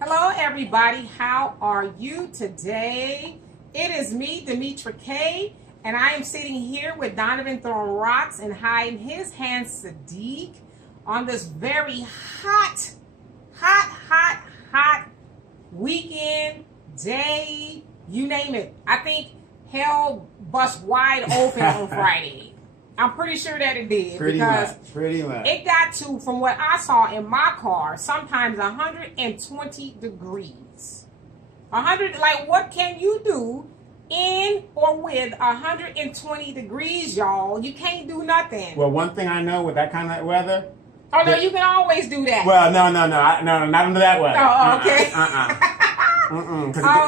Hello, everybody. How are you today? It is me, Demetra K, and I am sitting here with Donovan throwing rocks and hiding his hand, Sadiq, on this very hot weekend day. You name it. I think hell bust wide open on Friday. I'm pretty sure that it did. Pretty much. It got to, from what I saw in my car, sometimes 120 degrees. 100, like what can you do in or with 120 degrees, y'all? You can't do nothing. Well, one thing I know with that kind of weather. Oh, no, you can always do that. Well, no, not under that weather. Oh, okay.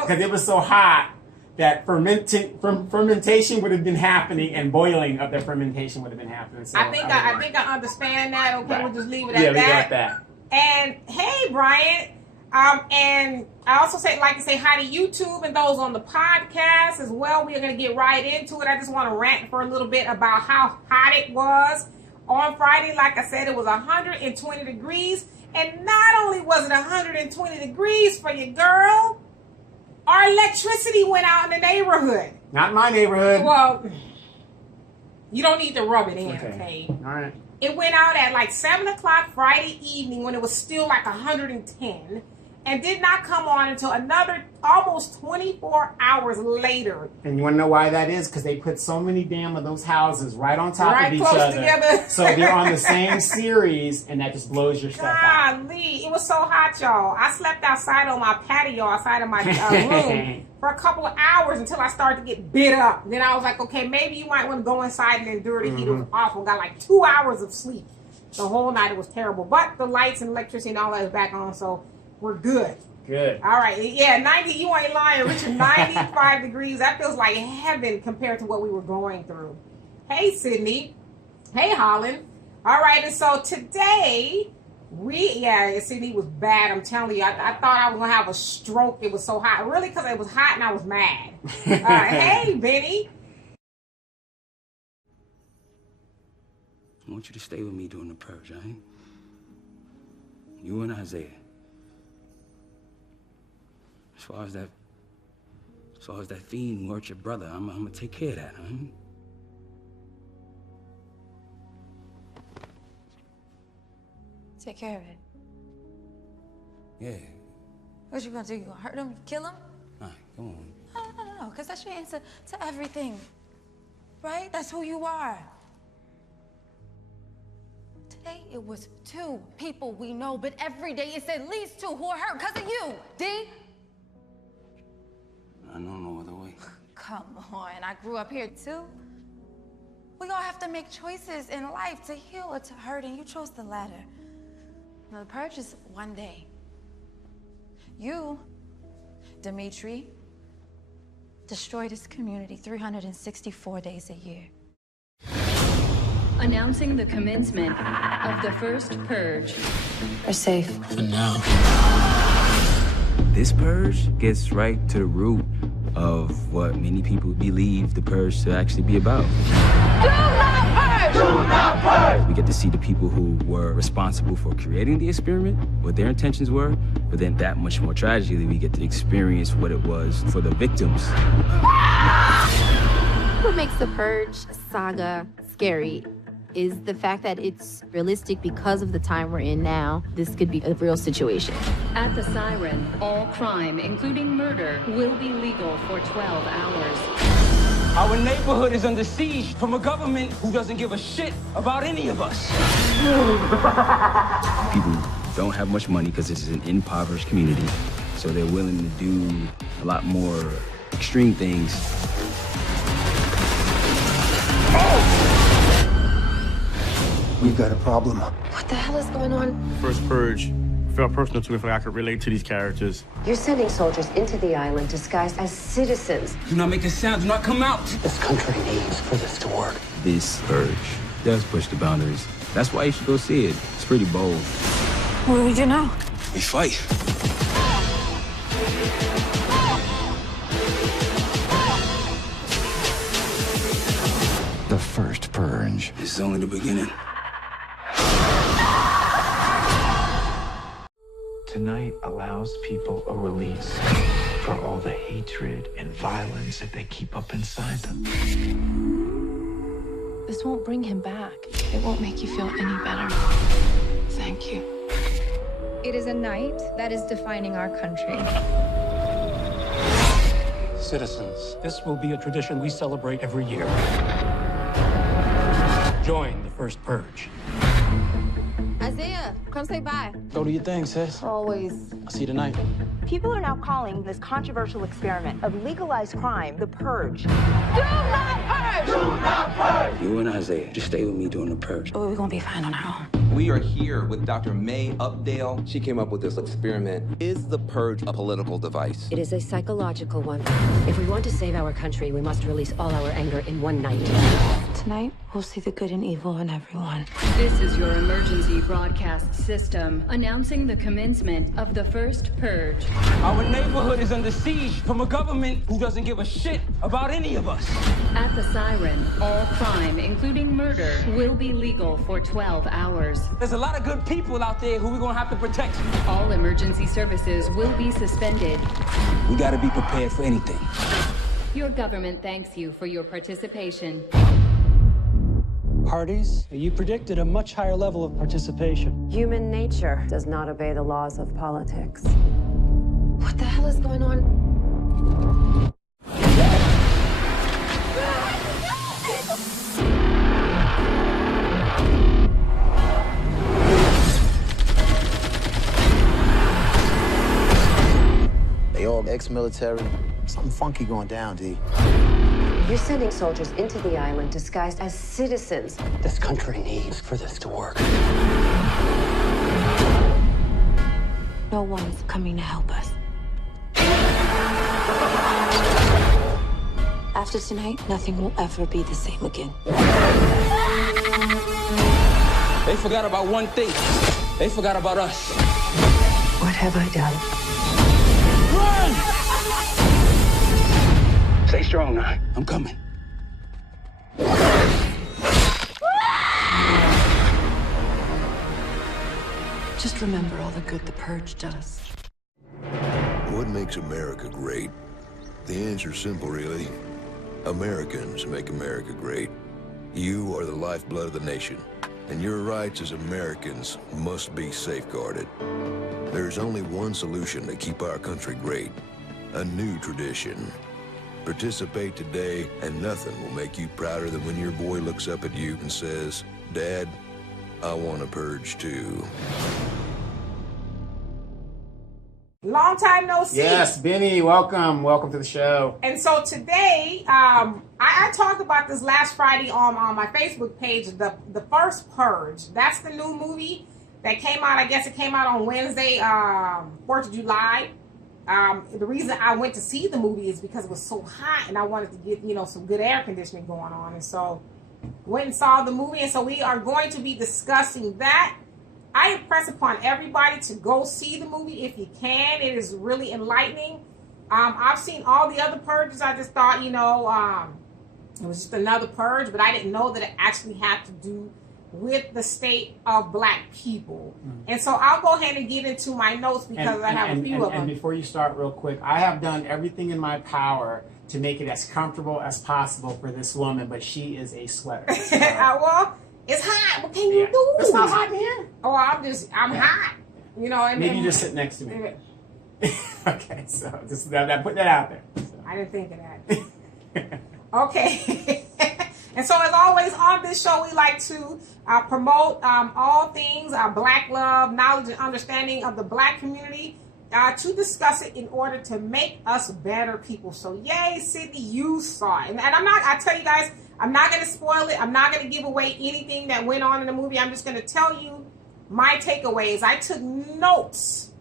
Because it was so hot that fermentation would have been happening and boiling of the fermentation would have been happening. So I think I understand that. Okay, right. We'll just leave it at that. Yeah, we got that. And hey, Brian. And I also like to say hi to YouTube and those on the podcast as well. We are going to get right into it. I just want to rant for a little bit about how hot it was on Friday. Like I said, it was 120 degrees. And not only was it 120 degrees for your girl, our electricity went out in the neighborhood. Not my neighborhood. Well, you don't need to rub it in, okay? All right. It went out at like 7 o'clock Friday evening when it was still like 110 and did not come on until another almost 24 hours later. And you want to know why that is? Because they put so many damn of those houses right on top of each close other. Together. So they're on the same series, and that just blows your stuff out. Golly, it was so hot, y'all. I slept outside on my patio outside of my room for a couple of hours until I started to get bit up. Then I was like, okay, maybe you might want to go inside and endure the heat. It was awful. Got like 2 hours of sleep the whole night. It was terrible. But the lights and electricity and all that is back on, so we're good. Good. All right. Yeah, 90, you ain't lying, Richard. 95 degrees. That feels like heaven compared to what we were going through. Hey, Sydney. Hey, Holland. All right. And so today, Sydney was bad. I'm telling you. I thought I was going to have a stroke. It was so hot. Really, because it was hot and I was mad. Hey, Benny. I want you to stay with me during the purge, right? You and Isaiah. As far as that fiend who hurt your brother, I'm gonna take care of that, huh? Take care of it. Yeah. What you gonna do? You gonna hurt him? Kill him? All right, come on. No, because that's your answer to everything. Right? That's who you are. Today, it was 2 people we know, but every day it's at least 2 who are hurt because of you, D. I know no other way. Come on, I grew up here too. We all have to make choices in life to heal or to hurt, and you chose the latter. Now, the purge is one day. You, Dimitri, destroy this community 364 days a year. Announcing the commencement of the first purge. We're safe. For now. This purge gets right to the root of what many people believe the purge to actually be about. Do not purge! Do not purge! We get to see the people who were responsible for creating the experiment, what their intentions were, but then that much more tragically, we get to experience what it was for the victims. What makes the Purge saga scary is the fact that it's realistic because of the time we're in now. This could be a real situation. At the siren, all crime, including murder, will be legal for 12 hours. Our neighborhood is under siege from a government who doesn't give a shit about any of us. People don't have much money because this is an impoverished community, so they're willing to do a lot more extreme things. We've got a problem. What the hell is going on? First purge felt personal to me, if I could relate to these characters. You're sending soldiers into the island disguised as citizens. Do not make a sound, do not come out. This country needs for this to work. This purge does push the boundaries. That's why you should go see it. It's pretty bold. What do we do now? We fight. The first purge. This is only the beginning. Tonight allows people a release for all the hatred and violence that they keep up inside them. This won't bring him back. It won't make you feel any better. Thank you. It is a night that is defining our country. Citizens, this will be a tradition we celebrate every year. Join the first Purge. Isaiah, come say bye. Go do your thing, sis. Always. I'll see you tonight. People are now calling this controversial experiment of legalized crime the Purge. Do not purge! Do not purge! You and Isaiah, just stay with me during the purge. Oh, we're gonna be fine on our own. We are here with Dr. May Updale. She came up with this experiment. Is the purge a political device? It is a psychological one. If we want to save our country, we must release all our anger in one night. Tonight, we'll see the good and evil in everyone. This is your emergency broadcast system announcing the commencement of the first purge. Our neighborhood is under siege from a government who doesn't give a shit about any of us. At the siren, all crime, including murder, will be legal for 12 hours. There's a lot of good people out there who we're gonna have to protect. All emergency services will be suspended. We gotta be prepared for anything. Your government thanks you for your participation. Parties, you predicted a much higher level of participation. Human nature does not obey the laws of politics. What the hell is going on? They all ex-military. Something funky going down, D. You're sending soldiers into the island disguised as citizens. This country needs for this to work. No one's coming to help us. After tonight, nothing will ever be the same again. They forgot about one thing. They forgot about us. What have I done? Run! Stay strong now. I'm coming. Just remember all the good the Purge does. What makes America great? The answer's simple, really. Americans make America great. You are the lifeblood of the nation, and your rights as Americans must be safeguarded. There's only one solution to keep our country great: a new tradition. Participate today, and nothing will make you prouder than when your boy looks up at you and says, "Dad, I want to purge too." Long time no see. Yes, Benny, welcome. Welcome to the show. And so today, I talked about this last Friday on my Facebook page, the first Purge. That's the new movie that came out. I guess it came out on Wednesday, 4th of July. The reason I went to see the movie is because it was so hot and I wanted to get, some good air conditioning going on. And so went and saw the movie. And so we are going to be discussing that. I impress upon everybody to go see the movie if you can. It is really enlightening. I've seen all the other purges. I just thought, it was just another purge, but I didn't know that it actually had to do with the state of Black people. And so I'll go ahead and get into my notes because I have a few of them. And before you start, real quick, I have done everything in my power to make it as comfortable as possible for this woman, but she is a sweater. So. Well, it's hot. What can you do? It's not hot, man. Oh, I'm hot. And maybe you just sit next to me. Okay, so just put that out there. So. I didn't think of that. Okay. And so as always on this show, we like to promote all things Black love, knowledge, and understanding of the Black community to discuss it in order to make us better people. So yay, Sydney, you saw it. And I tell you guys, I'm not going to spoil it. I'm not going to give away anything that went on in the movie. I'm just going to tell you my takeaways. I took notes.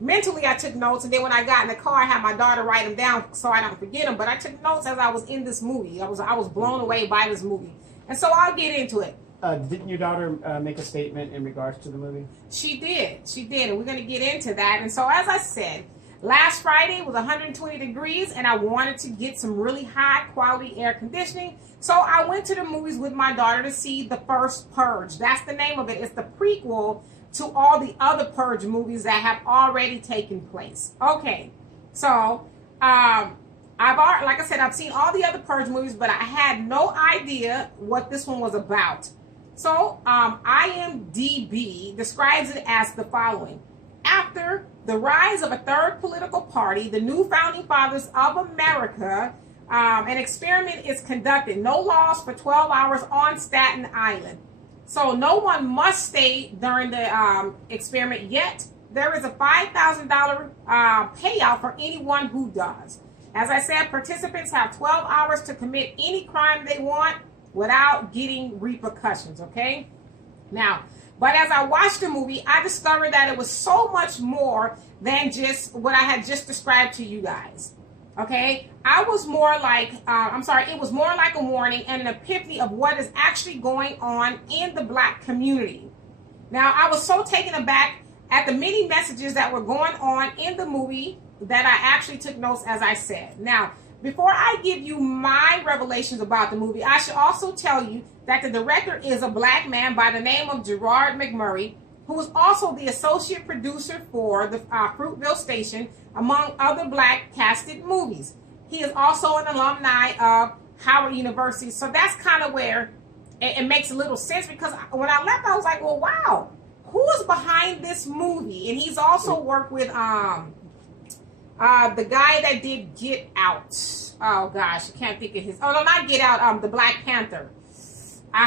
Mentally, I took notes. And then when I got in the car, I had my daughter write them down so I don't forget them. But I took notes as I was in this movie. I was blown away by this movie. And so I'll get into it. Didn't your daughter make a statement in regards to the movie? She did. And we're going to get into that. And so as I said, last Friday it was 120 degrees and I wanted to get some really high quality air conditioning. So I went to the movies with my daughter to see the first Purge. That's the name of it. It's the prequel to all the other Purge movies that have already taken place. Okay, so like I said, I've seen all the other Purge movies, but I had no idea what this one was about. So IMDb describes it as the following. After the rise of a third political party, the new founding fathers of America, an experiment is conducted. No laws for 12 hours on Staten Island. So no one must stay during the experiment, yet there is a $5,000 payout for anyone who does. As I said, participants have 12 hours to commit any crime they want without getting repercussions, okay? Now, but as I watched the movie, I discovered that it was so much more than just what I had just described to you guys, okay? It was more like a warning and an epiphany of what is actually going on in the Black community. Now, I was so taken aback at the many messages that were going on in the movie that I actually took notes, as I said. Now, before I give you my revelations about the movie, I should also tell you that the director is a Black man by the name of Gerard McMurray, who is also the associate producer for the Fruitville Station, among other Black casted movies. He is also an alumni of Howard University. So that's kind of where it makes a little sense, because when I left, I was like, well, wow, who is behind this movie? And he's also worked with the guy that did Get Out. Oh gosh, I can't think of his. Oh no, not Get Out. The Black Panther.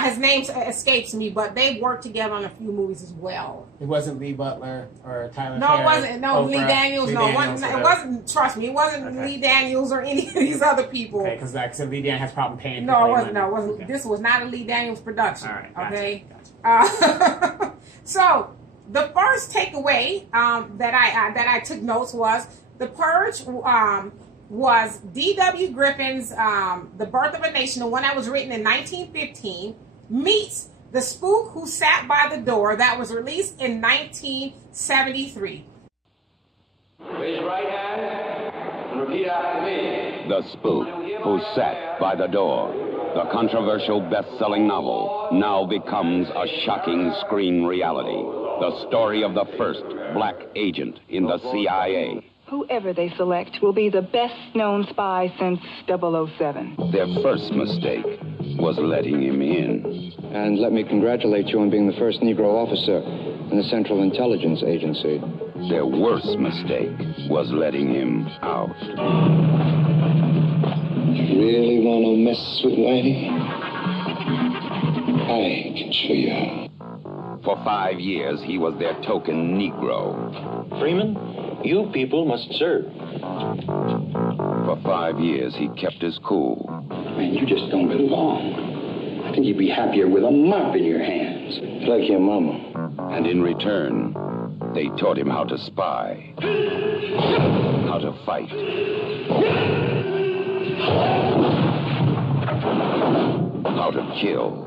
His name escapes me, but they worked together on a few movies as well. It wasn't Lee Butler or Tyler. No, Perry, it wasn't. No, Oprah, Lee Daniels. Lee No, Daniels, it wasn't. Trust me, it wasn't Lee Daniels or any of these other people. Okay, because like I said, Lee Daniels has a problem paying. No, it wasn't. No, it wasn't. Okay. This was not a Lee Daniels production. All right. Gotcha, okay. Gotcha. So the first takeaway that I took notes was the Purge was D.W. Griffin's The Birth of a Nation, the one that was written in 1915, meets The Spook Who Sat by the Door, that was released in 1973. Raise your right hand and repeat after me. The Spook Who Sat by the Door, the controversial best-selling novel, now becomes a shocking screen reality. The story of the first Black agent in the CIA. Whoever they select will be the best-known spy since 007. Their first mistake was letting him in. And let me congratulate you on being the first Negro officer in the Central Intelligence Agency. Their worst mistake was letting him out. You really want to mess with Whitey? I can show you how. For 5 years, he was their token Negro. Freeman, you people must serve. For 5 years, he kept his cool. Man, you just don't belong. I think you'd be happier with a mop in your hands. Like your mama. And in return, they taught him how to spy. How to fight. How to kill.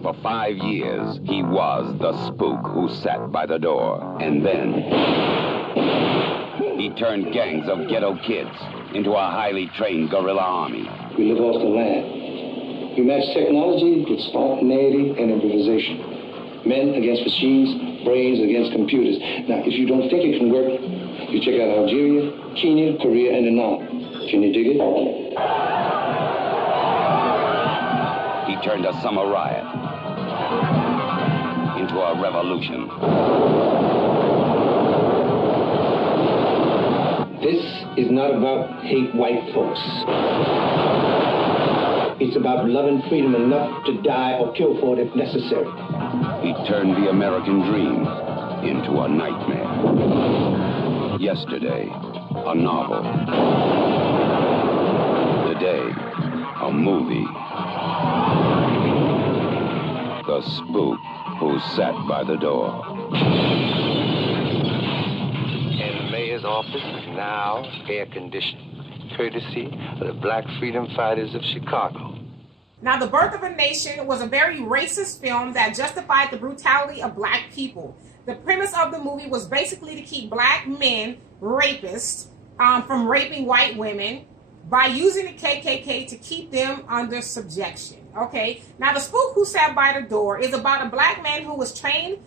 For 5 years, he was the spook who sat by the door. And then he turned gangs of ghetto kids into a highly trained guerrilla army. We live off the land. We match technology with spontaneity and improvisation. Men against machines, brains against computers. Now, if you don't think it can work, you check out Algeria, Kenya, Korea, and Vietnam. Can you dig it? He turned a summer riot into a revolution. This is not about hate white folks. It's about loving freedom enough to die or kill for it if necessary. He turned the American dream into a nightmare. Yesterday, a novel. Today, a movie. The Spook Who Sat by the Door. And the mayor's office is now air-conditioned, courtesy of the Black Freedom Fighters of Chicago. Now, The Birth of a Nation was a very racist film that justified the brutality of Black people. The premise of the movie was basically to keep Black men, rapists, from raping white women. by using the KKK to keep them under subjection. Okay, now The Spook Who Sat by the Door is about a black man who was trained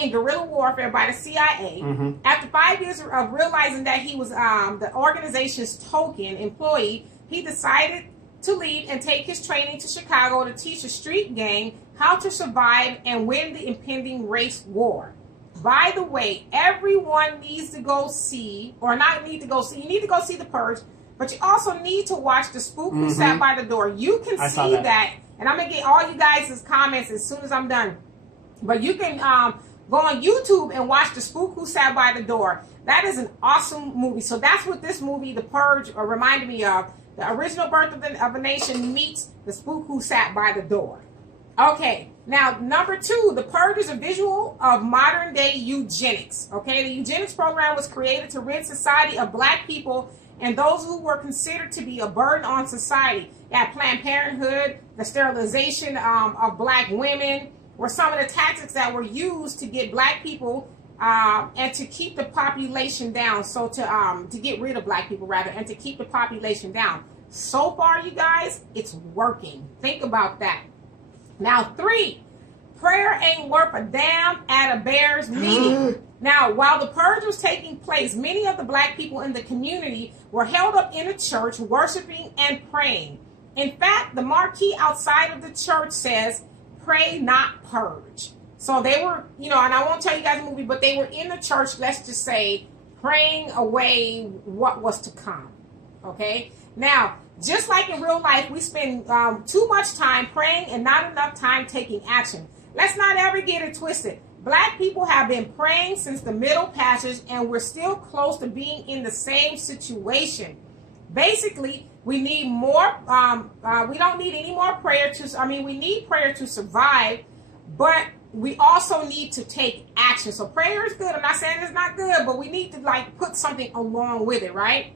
in guerrilla warfare by the CIA. After 5 years of realizing that he was the organization's token employee, he decided to leave and take his training to Chicago to teach a street gang how to survive and win the impending race war. By the way, everyone needs to go see, or not need to go see, you need to go see The Purge, but you also need to watch The Spook Who Sat by the Door. You can see that, and I'm going to get all you guys' comments as soon as I'm done. But you can go on YouTube and watch The Spook Who Sat by the Door. That is an awesome movie. So that's what this movie, The Purge, reminded me of. The original birth of a nation meets The Spook Who Sat by the Door. Okay, now number 2, The Purge is a visual of modern day eugenics. Okay, the eugenics program was created to rid society of black people and those who were considered to be a burden on society. At Planned Parenthood, the sterilization of black women were some of the tactics that were used to get black people and to keep the population down. So to get rid of black people rather, and to keep the population down. So far, you guys, it's working. Think about that. Now 3, prayer ain't worth a damn at a Bears meeting. Now, while the Purge was taking place, many of the black people in the community were held up in a church worshiping and praying. In fact, the marquee outside of the church says, "Pray not purge." So they were, and I won't tell you guys the movie, but they were in the church, let's just say, praying away what was to come. Okay? Now, just like in real life, we spend too much time praying and not enough time taking action. Let's not ever get it twisted. Black people have been praying since the Middle Passage, and we're still close to being in the same situation. Basically, we need more, we don't need any more prayer we need prayer to survive, but we also need to take action. So prayer is good. I'm not saying it's not good, but we need to put something along with it, right?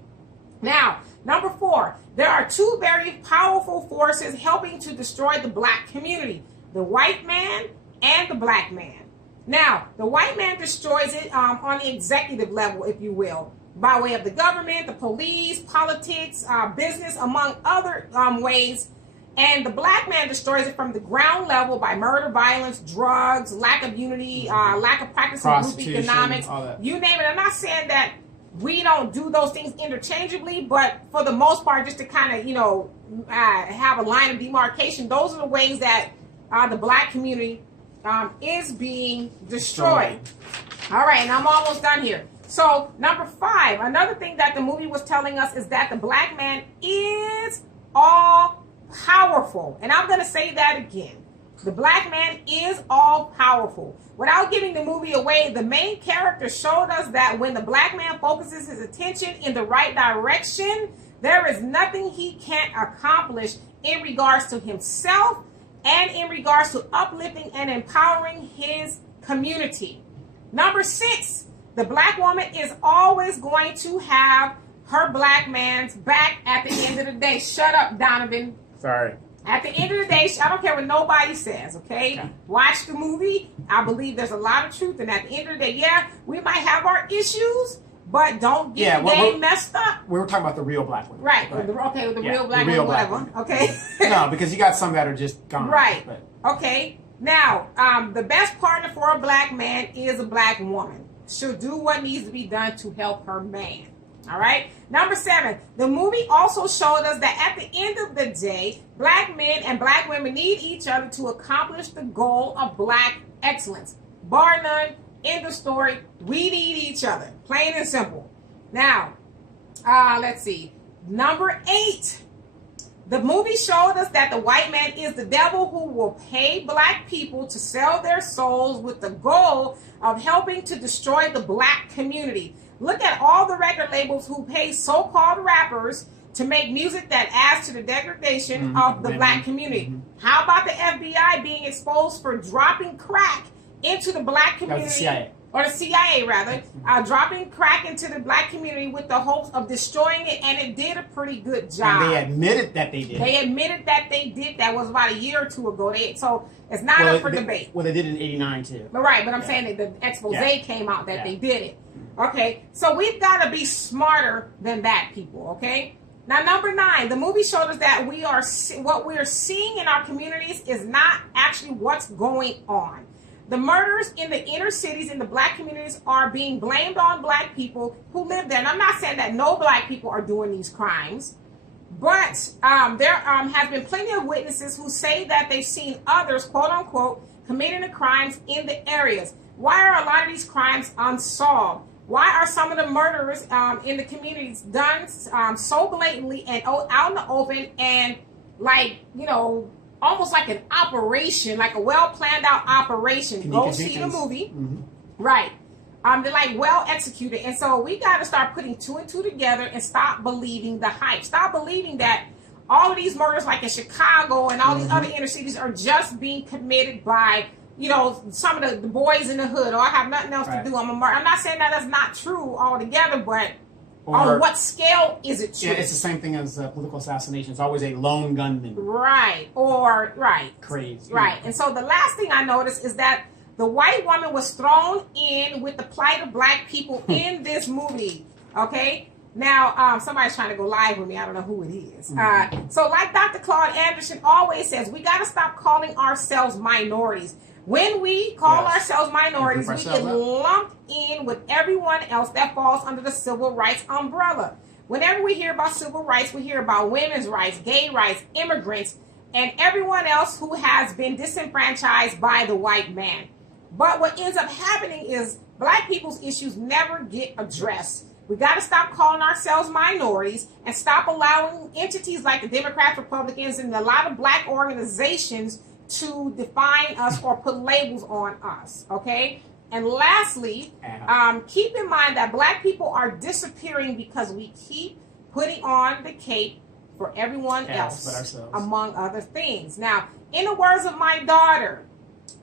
Now, number 4, there are 2 very powerful forces helping to destroy the black community: the white man and the black man. Now, the white man destroys it on the executive level, if you will, by way of the government, the police, politics, business, among other ways. And the black man destroys it from the ground level by murder, violence, drugs, lack of unity, lack of practicing group economics, you name it. I'm not saying that we don't do those things interchangeably, but for the most part, just to kind of, have a line of demarcation, those are the ways that the black community is being destroyed. All right, and I'm almost done here. So number 5, another thing that the movie was telling us is that the black man is all powerful. And I'm going to say that again. The black man is all powerful. Without giving the movie away, the main character showed us that when the black man focuses his attention in the right direction, there is nothing he can't accomplish in regards to himself and in regards to uplifting and empowering his community. Number 6, the black woman is always going to have her black man's back at the end of the day. Shut up, Donovan. Sorry. At the end of the day, I don't care what nobody says, okay? Watch the movie. I believe there's a lot of truth. And at the end of the day, we might have our issues, but don't get messed up. We were talking about the real black women. Right. The real black women, whatever. Okay. No, because you got some that are just gone. Right. Okay. Now, the best partner for a black man is a black woman. She'll do what needs to be done to help her man. All right. Number 7, the movie also showed us that at the end of the day, black men and black women need each other to accomplish the goal of black excellence. Bar none, end of story. We need each other. Plain and simple. Now, let's see. Number 8, the movie showed us that the white man is the devil who will pay black people to sell their souls with the goal of helping to destroy the black community. Look at all the record labels who pay so-called rappers to make music that adds to the degradation of the black community. How about the FBI being exposed for dropping crack into the black community? That was the CIA. Or the CIA, rather. Dropping crack into the black community with the hopes of destroying it, and it did a pretty good job. And they admitted that they did. They admitted that they did. That was about a year or 2 ago. So it's not up for debate. Well, they did it in '89 too. But I'm saying that the expose came out that they did it. Okay, so we've got to be smarter than that, people, okay? Now, number 9, the movie showed us that what we are seeing in our communities is not actually what's going on. The murders in the inner cities, in the black communities, are being blamed on black people who live there. And I'm not saying that no black people are doing these crimes, but there have been plenty of witnesses who say that they've seen others, quote unquote, committing the crimes in the areas. Why are a lot of these crimes unsolved? Why are some of the murders in the communities done so blatantly and out in the open and like, you know, almost like an operation, like a well planned out operation? Go see the movie. Mm-hmm. Right. They're like well executed. And so we got to start putting 2 and 2 together and stop believing the hype. Stop believing that all of these murders like in Chicago and all these other inner cities are just being committed by, you know, some of the boys in the hood, or I have nothing else to do. I'm not saying that that's not true altogether, but on what scale is it true? Yeah, it's the same thing as political assassination. It's always a lone gunman. Right. Crazy. Right. And so the last thing I noticed is that the white woman was thrown in with the plight of black people in this movie. Okay? Now, somebody's trying to go live with me. I don't know who it is. So like Dr. Claude Anderson always says, we got to stop calling ourselves minorities. When we call ourselves minorities, we get lumped in with everyone else that falls under the civil rights umbrella. Whenever we hear about civil rights, we hear about women's rights, gay rights, immigrants, and everyone else who has been disenfranchised by the white man. But what ends up happening is black people's issues never get addressed. We got to stop calling ourselves minorities and stop allowing entities like the Democrats, Republicans, and a lot of black organizations to define us or put labels on us, okay? And lastly, keep in mind that black people are disappearing because we keep putting on the cape for everyone else, among other things. Now, in the words of my daughter,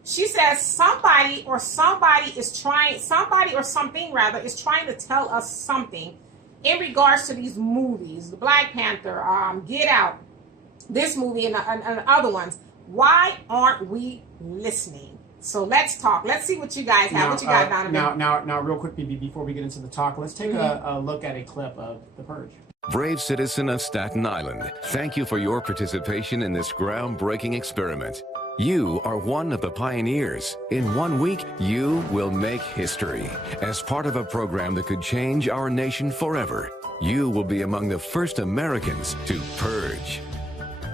she says somebody or something is trying to tell us something in regards to these movies, the Black Panther, Get Out, this movie, and other ones. Why aren't we listening? So let's talk. Let's see what you guys have. What you got, Donovan? Now, real quick, before we get into the talk, let's take a look at a clip of The Purge. Brave citizen of Staten Island, thank you for your participation in this groundbreaking experiment. You are one of the pioneers. In 1 week, you will make history. As part of a program that could change our nation forever, you will be among the first Americans to purge.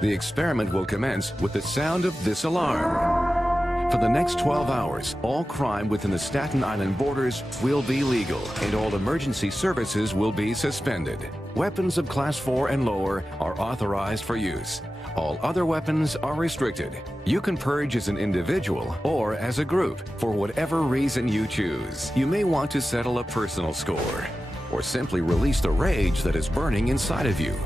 The experiment will commence with the sound of this alarm. For the next 12 hours, all crime within the Staten Island borders will be legal, and all emergency services will be suspended. Weapons of Class 4 and lower are authorized for use. All other weapons are restricted. You can purge as an individual or as a group for whatever reason you choose. You may want to settle a personal score or simply release the rage that is burning inside of you.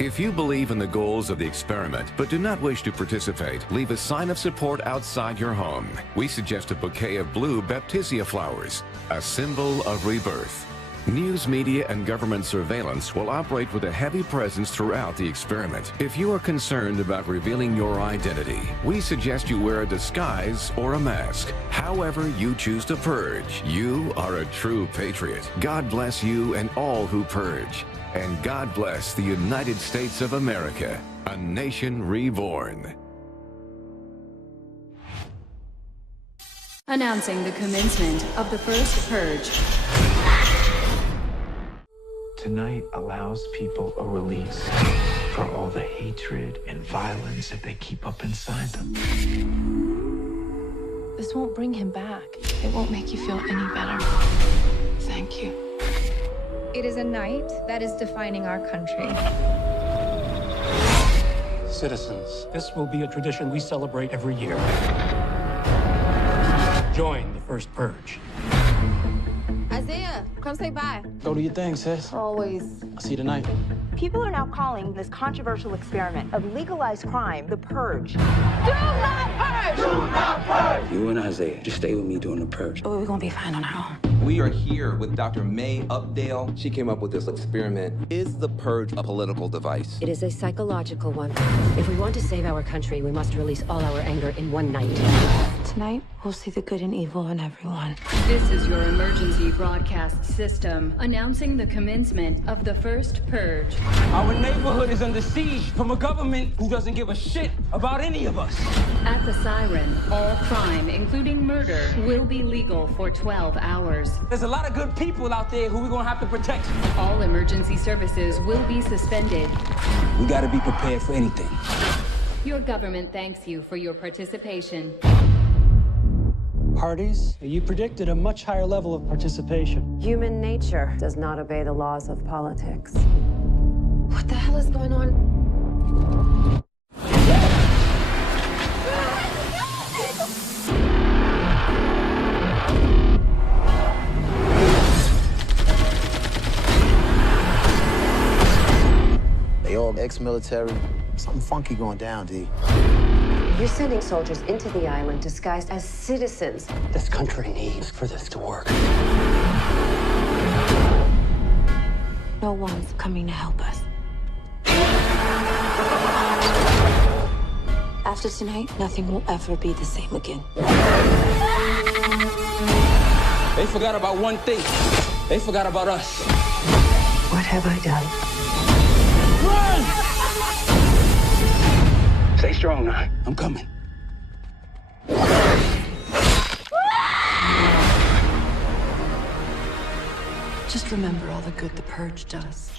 If you believe in the goals of the experiment but do not wish to participate, leave a sign of support outside your home. We suggest a bouquet of blue baptisia flowers, a symbol of rebirth. News media and government surveillance will operate with a heavy presence throughout the experiment. If you are concerned about revealing your identity, we suggest you wear a disguise or a mask. However you choose to purge, you are a true patriot. God bless you and all who purge. And God bless the United States of America, a nation reborn. Announcing the commencement of the first purge. Tonight allows people a release for all the hatred and violence that they keep up inside them. This won't bring him back. It won't make you feel any better. Thank you. It is a night that is defining our country. Citizens, this will be a tradition we celebrate every year. Join the first purge. Isaiah, come say bye. Go do your thing, sis. Always. I'll see you tonight. People are now calling this controversial experiment of legalized crime the Purge. Do not purge! Do not purge! You You and Isaiah, just stay with me during the purge. Oh, we're gonna be fine on our own. We are here with Dr. May Updale. She came up with this experiment. Is the purge a political device? It is a psychological one. If we want to save our country, we must release all our anger in one night. Tonight, we'll see the good and evil in everyone. This is your emergency broadcast system announcing the commencement of the first purge. Our neighborhood is under siege from a government who doesn't give a shit about any of us. At the siren, all crime, including murder, will be legal for 12 hours. There's a lot of good people out there who we're gonna have to protect. All emergency services will be suspended. We gotta be prepared for anything. Your government thanks you for your participation. Parties, you predicted a much higher level of participation. Human nature does not obey the laws of politics. What the hell is going on? They all ex-military. Something funky going down, D. You're sending soldiers into the island disguised as citizens. This country needs for this to work. No one's coming to help us. After tonight, nothing will ever be the same again. They forgot about one thing. They forgot about us. What have I done? Run! Stay strong now. I'm coming. Just remember all the good the purge does.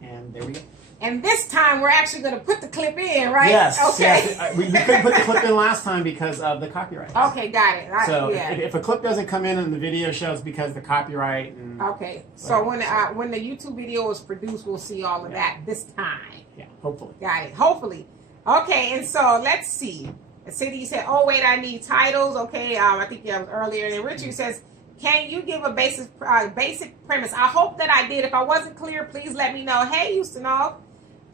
And there we go. And this time we're actually going to put the clip in, right? Yes. Okay. Yes. We couldn't put the clip in last time because of the copyright. Okay, got it. So yeah. if a clip doesn't come in the video shows because the copyright. And okay. So when the YouTube video is produced, we'll see all of that this time. Yeah. Hopefully. Got it. Hopefully. Okay. And so let's see. Cindy said, "Oh wait, I need titles." Okay. I think that was earlier. And then Richard says, "Can you give a basic premise?" I hope that I did. If I wasn't clear, please let me know. Hey, Houstonov.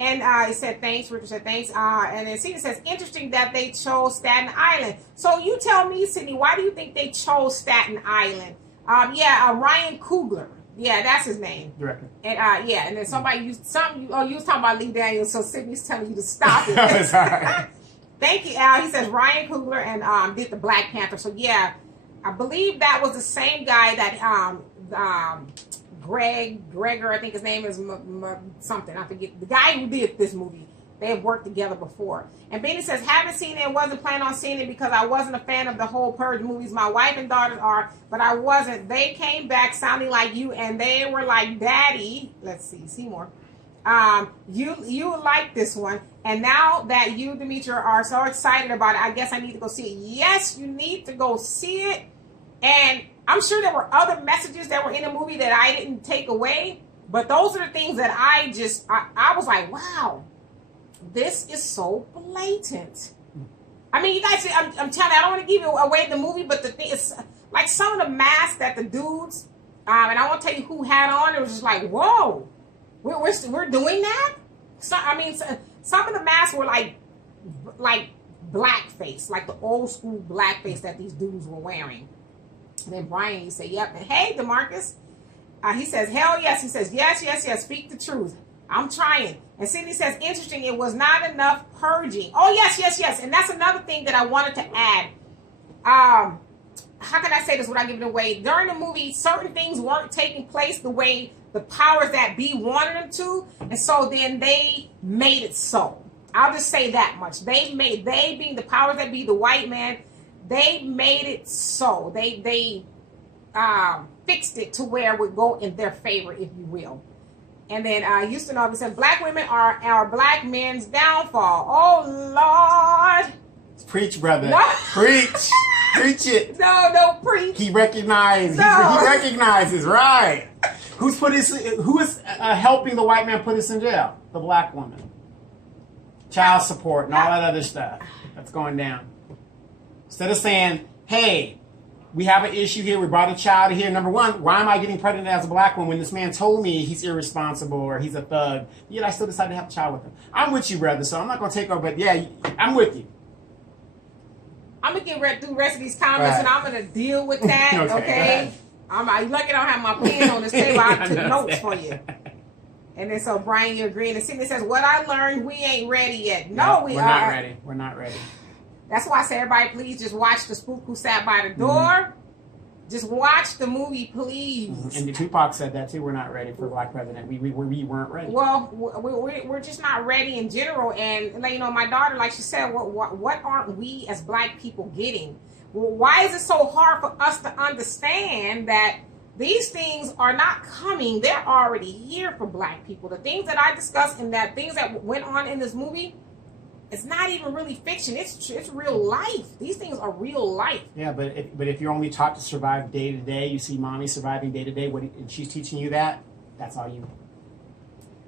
And he said, thanks. Richard said, thanks. And then Cindy says, interesting that they chose Staten Island. So you tell me, Cindy, why do you think they chose Staten Island? Ryan Coogler. Yeah, that's his name. Director. And and then somebody used something. Oh, you was talking about Lee Daniels, so Sydney's telling you to stop it. Sorry. Thank you, Al. He says Ryan Coogler and did the Black Panther. So yeah, I believe that was the same guy that Gregor, I think his name is something. I forget. The guy who did this movie. They have worked together before. And Benny says, haven't seen it and wasn't planning on seeing it because I wasn't a fan of the whole Purge movies. My wife and daughters are, but I wasn't. They came back sounding like you and they were like, Daddy, let's see, Seymour. You like this one. And now that you, Demetria, are so excited about it, I guess I need to go see it. Yes, you need to go see it. And I'm sure there were other messages that were in the movie that I didn't take away, but those are the things that I was like, wow, this is so blatant. I mean, you guys, I'm telling you, I don't want to give you away the movie, but the thing is, like some of the masks that the dudes, and I won't tell you who had on, it was just like, whoa, we're doing that? So, I mean, some of the masks were like blackface, like the old school blackface that these dudes were wearing. And then Brian, he said, yep. And hey, DeMarcus, he says, hell yes. He says, yes, speak the truth. I'm trying. And Cindy says, interesting, it was not enough purging. Oh, yes. And that's another thing that I wanted to add. How can I say this without giving it away? During the movie, certain things weren't taking place the way the powers that be wanted them to. And so then they made it so. I'll just say that much. They being the powers that be, the white man, they made it so. They fixed it to where it would go in their favor, if you will. And then Houston Aubrey said, black women are our black men's downfall. Oh, Lord. Preach, brother. No. Preach. Preach it. No, preach. He recognizes. No. He recognizes, right. Who is helping the white man put us in jail? The black woman. Child support and all that other stuff that's going down. Instead of saying, hey, we have an issue here, we brought a child here. Number one, why am I getting pregnant as a black woman when this man told me he's irresponsible or he's a thug? Yet I still decided to have a child with him. I'm with you, brother, so I'm not going to take over, but yeah, I'm with you. I'm gonna get through the rest of these comments, and I'm gonna deal with that. Okay. I'm lucky I don't have my pen on this table. I took notes for you. And then so Brian, you agreeing. And Sydney says, "What I learned, we ain't ready yet." No, we're not ready. We're not ready. That's why I say, everybody, please just watch The Spook Who Sat by the Door. Just watch the movie, please. And Tupac said that too. We're not ready for Black President. We weren't ready. Well, we're just not ready in general. And you know, my daughter, like she said, what aren't we as Black people getting? Well, why is it so hard for us to understand that these things are not coming? They're already here for Black people. The things that I discussed and that things that went on in this movie, it's not even really fiction. It's real life. These things are real life. Yeah, but if you're only taught to survive day to day, you see mommy surviving day to day, and she's teaching you that, that's all you.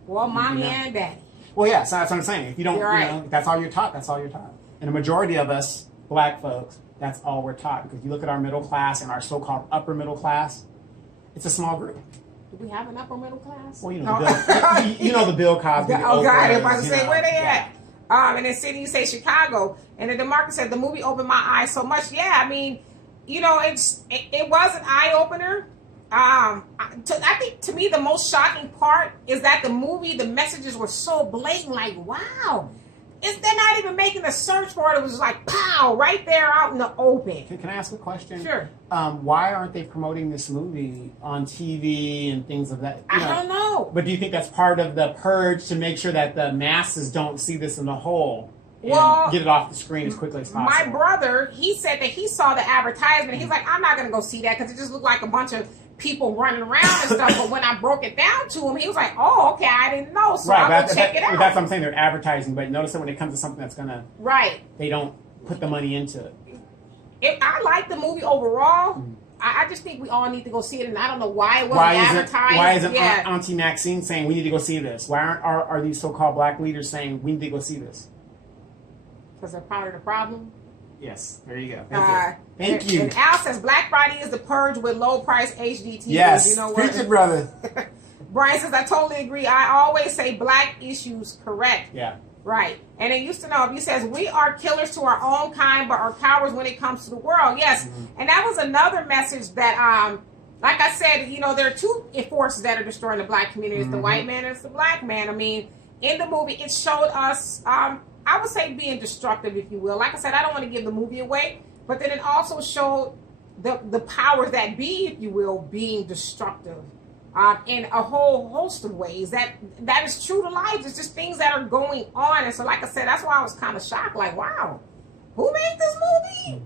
Well, mommy and daddy. Well, yeah, so that's what I'm saying. If you don't, right. you know, that's all you're taught. That's all you're taught. And the majority of us, Black folks, that's all we're taught. Because you look at our middle class and our so-called upper middle class, it's a small group. Do we have an upper middle class? Well, you know, the Bill Cosby. Oh, God, I was about to say, where they at? And then Sydney, you say Chicago. And then DeMarcus said, the movie opened my eyes so much. Yeah, I mean, you know, it was an eye-opener. I think, to me, the most shocking part is that the movie, the messages were so blatant, like, wow. They're not even making a search for it. It was just like, pow, right there out in the open. Can I ask a question? Sure. Why aren't they promoting this movie on TV and things of that? I don't know. But do you think that's part of the purge to make sure that the masses don't see this in the whole and get it off the screen as quickly as possible? My brother, he said that he saw the advertisement. He's like, I'm not going to go see that because it just looked like a bunch of people running around and stuff. But when I broke it down to him, he was like, oh, okay, I didn't know. So I'll go check it out. That's what I'm saying. They're advertising. But notice that when it comes to something that's going to... Right. They don't put the money into it. I like the movie overall. I just think we all need to go see it. And I don't know why it wasn't advertised. Why isn't Auntie Maxine saying we need to go see this? Why are these so-called Black leaders saying we need to go see this? Because they're part of the problem. Yes, there you go. Thank you. And Al says Black Friday is the purge with low price HD TVs. Yes, you know what? preach it, brother. Brian says I totally agree. I always say Black issues correct. Yeah. Right. And it used to know. He says we are killers to our own kind, but are cowards when it comes to the world. Yes. And that was another message that, like I said, you know, there are two forces that are destroying the Black community. It's the white man and it's the Black man. I mean, in the movie, it showed us, I would say being destructive, if you will. Like I said, I don't want to give the movie away, but then it also showed the powers that be, if you will, being destructive in a whole host of ways. That is true to life. It's just things that are going on. And so, like I said, that's why I was kind of shocked. Like, wow, who made this movie?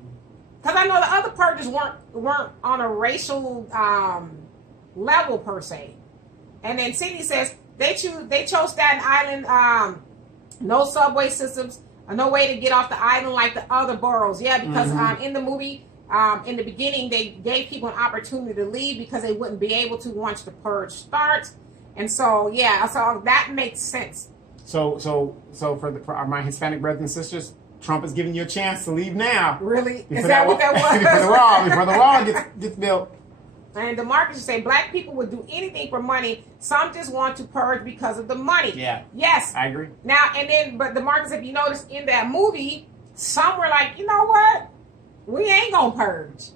Because I know the other purges weren't on a racial level per se. And then Sydney says they chose Staten Island. No subway systems, no way to get off the island like the other boroughs. Yeah, because in the movie, in the beginning, they gave people an opportunity to leave because they wouldn't be able to once the purge starts. And so, yeah, so that makes sense. So for my Hispanic brothers and sisters, Trump is giving you a chance to leave now. Really? Is that what that was? before the wall gets built. And DeMarcus say Black people would do anything for money. Some just want to purge because of the money. Yeah. Yes. I agree. Now, but DeMarcus, if you notice in that movie, some were like, you know what? We ain't going to purge.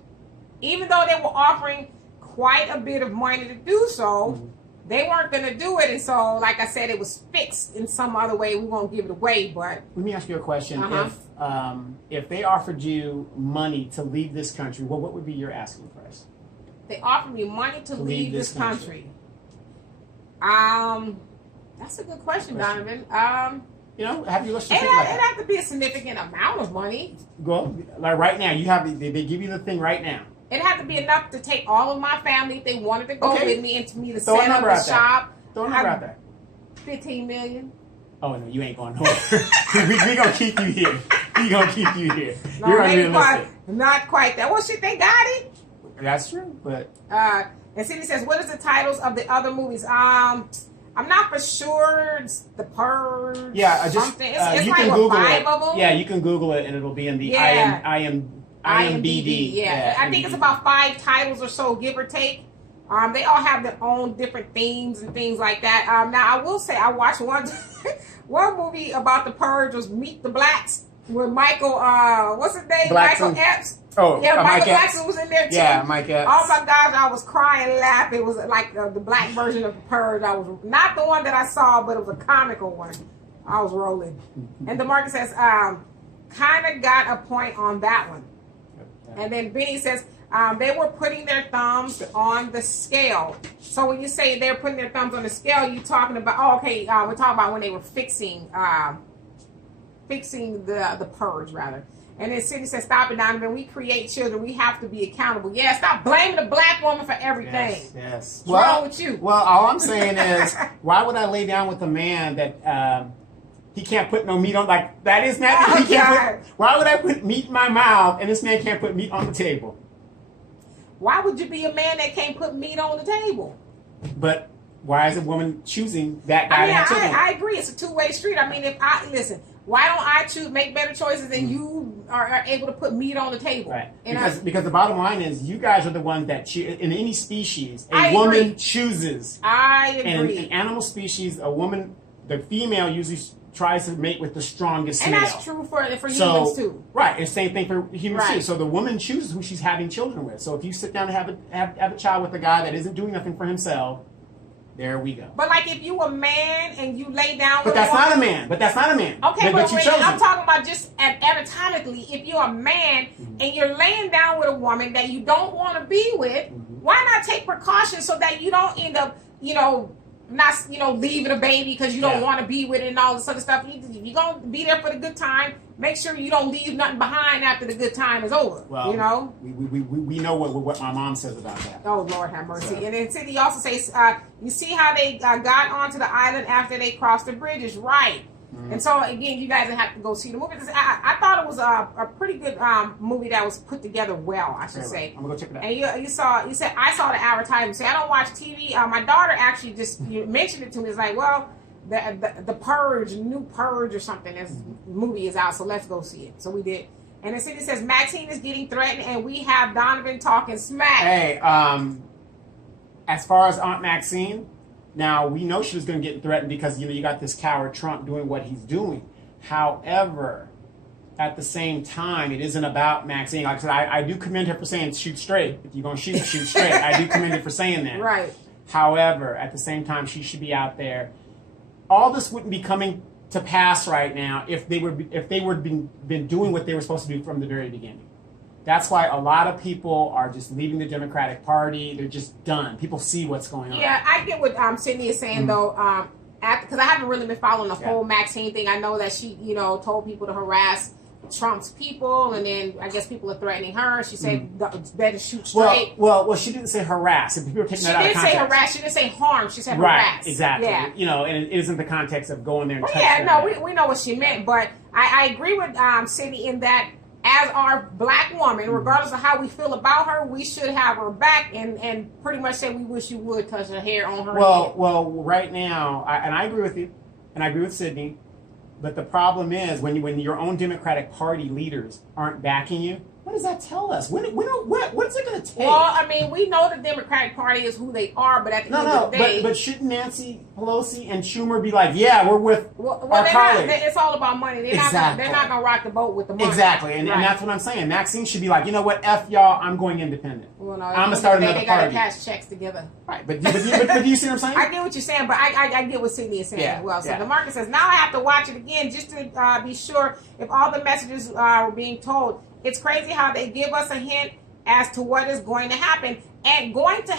Even though they were offering quite a bit of money to do so, they weren't going to do it. And so, like I said, it was fixed in some other way. We won't give it away, but... Let me ask you a question. If they offered you money to leave this country, what would be your asking price? They offered me money to leave this country. That's a good question, Donovan. You know, have you listened to it? It'd have to be a significant amount of money. Go like right now. They give you the thing right now. It'd have to be enough to take all of my family if they wanted to go with me and to me to set up a shop. Throw a number out there. 15 million. Oh no, you ain't going nowhere. we gonna keep you here. We gonna keep you here. No, you're unrealistic. Not quite that. Well, shit, they got it. That's true, but and Cindy says, "What is the titles of the other movies?" I'm not for sure. It's The Purge. Yeah, something. It's you like can Google 5 it. of them. Yeah, you can Google it, and it'll be in the IMDb. Yeah, I think it's about 5 titles or so, give or take. They all have their own different themes and things like that. Now, I will say I watched one movie about the Purge was Meet the Blacks. with Michael, what's his name? Blackson. Michael Epps. Oh, yeah, Michael Mike Epps. Blackson was in there too. Yeah, Mike Epps. Oh my gosh, I was crying, laughing. It was like the black version of Purge. I was not the one that I saw, but it was a comical one. I was rolling. And DeMarcus says, kind of got a point on that one. And then Benny says, they were putting their thumbs on the scale. So when you say they're putting their thumbs on the scale, you're talking about, we're talking about when they were fixing the purge, rather. And then Sydney says, stop it, Donovan. We create children. We have to be accountable. Yeah, stop blaming the black woman for everything. Yes. What's wrong with you? Well, all I'm saying is, why would I lay down with a man that he can't put no meat on? Like, that is not, Oh, he can't put, why would I put meat in my mouth and this man can't put meat on the table? Why would you be a man that can't put meat on the table? But why is a woman choosing that guy to have children? I agree. It's a two-way street. I mean, why don't I make better choices and you are able to put meat on the table? Right. And because the bottom line is, you guys are the ones that in any species, I a woman agree. chooses. I agree. In animal species, a woman, the female usually tries to mate with the strongest and male. that's true for humans too. Right, and same thing for humans Right. too. So the woman chooses who she's having children with. So if you sit down and have a child with a guy that isn't doing nothing for himself, there we go. But like if you a man and you lay down with But that's a woman, not a man. But that's not a man. Okay, but you wait, chose I'm it. talking about just anatomically. If you're a man and you're laying down with a woman that you don't want to be with, why not take precautions so that you don't end up, not leaving a baby because you don't want to be with it and all this other stuff. You're going to be there for the good time. Make sure you don't leave nothing behind after the good time is over. Well, we know what my mom says about that. Oh, Lord have mercy. So. And then Cindy also says, you see how they got onto the island after they crossed the bridges, right? And so, again, you guys have to go see the movie. I thought it was a pretty good movie that was put together well, I should say. I'm going to go check it out. And you said, I saw the advertisement. See, I don't watch TV. My daughter actually just mentioned it to me. It's like, well, the Purge, new Purge or something, this movie is out, so let's go see it. So we did. And then Cindy says, Maxine is getting threatened, and we have Donovan talking smack. Hey, as far as Aunt Maxine, now, we know she was going to get threatened because, you got this coward Trump doing what he's doing. However, at the same time, it isn't about Maxine. Like I said, I do commend her for saying shoot straight. If you're going to shoot straight. I do commend her for saying that. Right. However, at the same time, she should be out there. All this wouldn't be coming to pass right now if they were been doing what they were supposed to do from the very beginning. That's why a lot of people are just leaving the Democratic Party. They're just done. People see what's going on. Yeah, I get what Sydney is saying, though, because I haven't really been following the whole Maxine thing. I know that she, told people to harass Trump's people, and then I guess people are threatening her. She said it's better shoot straight. Well, she didn't say harass. If people are taking that out of context. She didn't say harass. She didn't say harm. She said right, harass. Exactly. Yeah. And it isn't the context of going there and touching we know what she meant, but I agree with Sydney in that as our black woman, regardless of how we feel about her, we should have her back and pretty much say we wish you would touch her hair on her head. Well, right now, I agree with you, and I agree with Sydney, but the problem is when your own Democratic Party leaders aren't backing you, what does that tell us? What's it going to take? Well, I mean, we know the Democratic Party is who they are, but at the end of the day... but shouldn't Nancy Pelosi and Schumer be like, yeah, we're with our colleagues? It's all about money. They're not going to rock the boat with the money. Exactly, and that's what I'm saying. Maxine should be like, you know what, F y'all, I'm going independent. Well, no, I'm going to start another party. They got to cash checks together. Right, but do you see what I'm saying? I get what you're saying, but I get what Sydney is saying as well. So DeMarcus says, now I have to watch it again just to be sure if all the messages were being told. It's crazy how they give us a hint as to what is going to happen and what is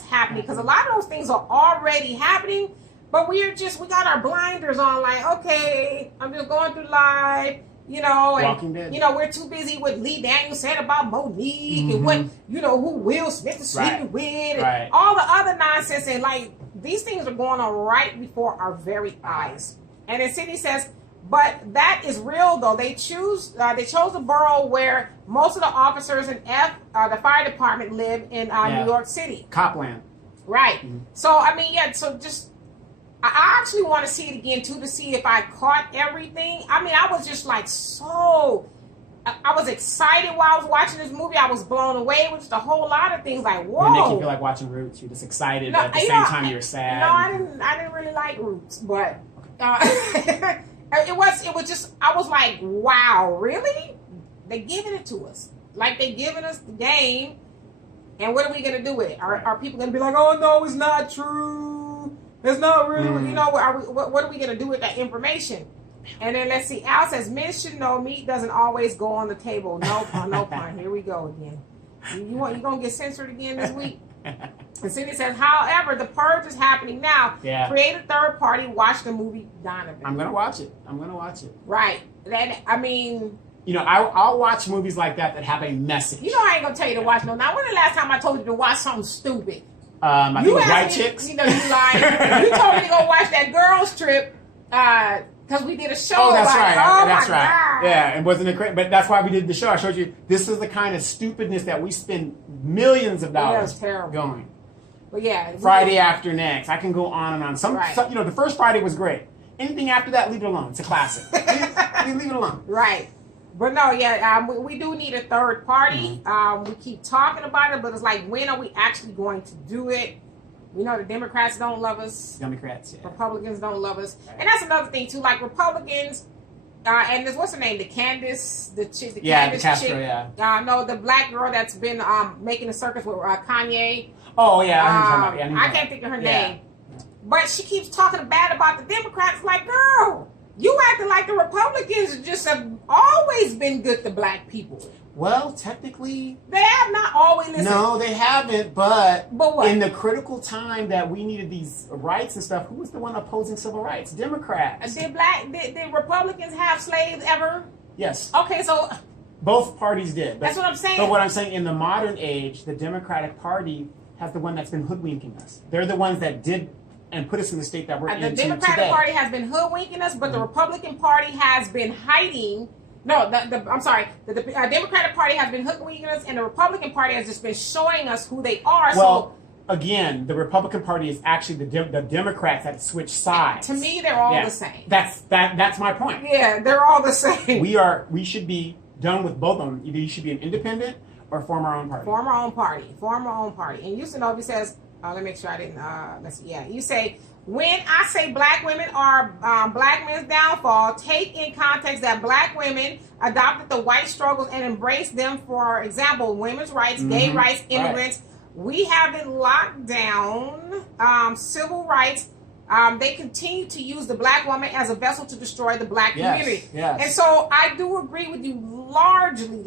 happening. Because a lot of those things are already happening, but we got our blinders on like, okay, I'm just going through life, Walking Dead. We're too busy with Lee Daniels said about Monique and what, who Will Smith is sleeping with and all the other nonsense. And like, these things are going on right before our very eyes. And then Sydney says, but that is real, though. They chose a borough where most of the officers in the fire department live in New York City. Copland. Right. So, I mean, I actually want to see it again, too, to see if I caught everything. I mean, I was just like I was excited while I was watching this movie. I was blown away with just a whole lot of things. Like, whoa. It make you feel like watching Roots. You're just excited, but at the same time, you're sad. No, I didn't really like Roots, but... It was just, I was like, wow, really? They giving it to us. Like they giving us the game. And what are we going to do with it? Are people going to be like, oh, no, it's not true. It's not real. You know, what are we going to do with that information? And then let's see. Al says, men should know meat doesn't always go on the table. No pun. Here we go again. You going to get censored again this week? And Cindy says, however, the purge is happening now. Yeah. Create a third party. Watch the movie Donovan. I'm going to watch it. Right. I mean... You know, I'll watch movies like that have a message. You know I ain't going to tell you to watch no. Now, when the last time I told you to watch something stupid? I think it was White Chicks. You know, you lying. You told me to go watch that Girls Trip because we did a show. Oh, that's about right. It. Oh, that's my right. God. Yeah, it wasn't a great, but that's why we did the show. I showed you this is the kind of stupidness that we spend millions of dollars going. But yeah, Friday after next. I can go on and on. Some, you know, the first Friday was great. Anything after that, leave it alone. It's a classic. leave it alone. Right. But no, we do need a third party. We keep talking about it, but it's like, when are we actually going to do it? We know the Democrats don't love us. Democrats, yeah. Republicans don't love us. And that's another thing, too. Like, Republicans, and there's, what's her name? The Candace, the Candace Castro, chick. yeah. No, the black girl that's been making a circus with Kanye. Oh, yeah. I can't think of her name. But she keeps talking bad about the Democrats. Like, girl, you acting like the Republicans just have always been good to black people. Well, technically... They have not always listened. No, they haven't, but what? In the critical time that we needed these rights and stuff, who was the one opposing civil rights? Democrats. Did Republicans have slaves ever? Yes. Okay, so... Both parties did. That's what I'm saying. But what I'm saying, in the modern age, the Democratic Party has the one that's been hoodwinking us. They're the ones that did... and put us in the state that we're in today. The Democratic Party has been hoodwinking us, but the Republican Party has been hiding. No, I'm sorry. The Democratic Party has been hoodwinking us, and the Republican Party has just been showing us who they are. Well, again, the Republican Party is actually the Democrats that switch sides. To me, they're all the same. That's my point. Yeah, they're all the same. We should be done with both of them. Either you should be an independent or form our own party. Form our own party. And Yusinovi says, let me make sure I didn't, let's see, yeah. You say, when I say black women are black men's downfall, take in context that black women adopted the white struggles and embraced them. For example, women's rights, gay rights, immigrants. Right. We haven't locked down civil rights. They continue to use the black woman as a vessel to destroy the black community. Yes. And so I do agree with you largely.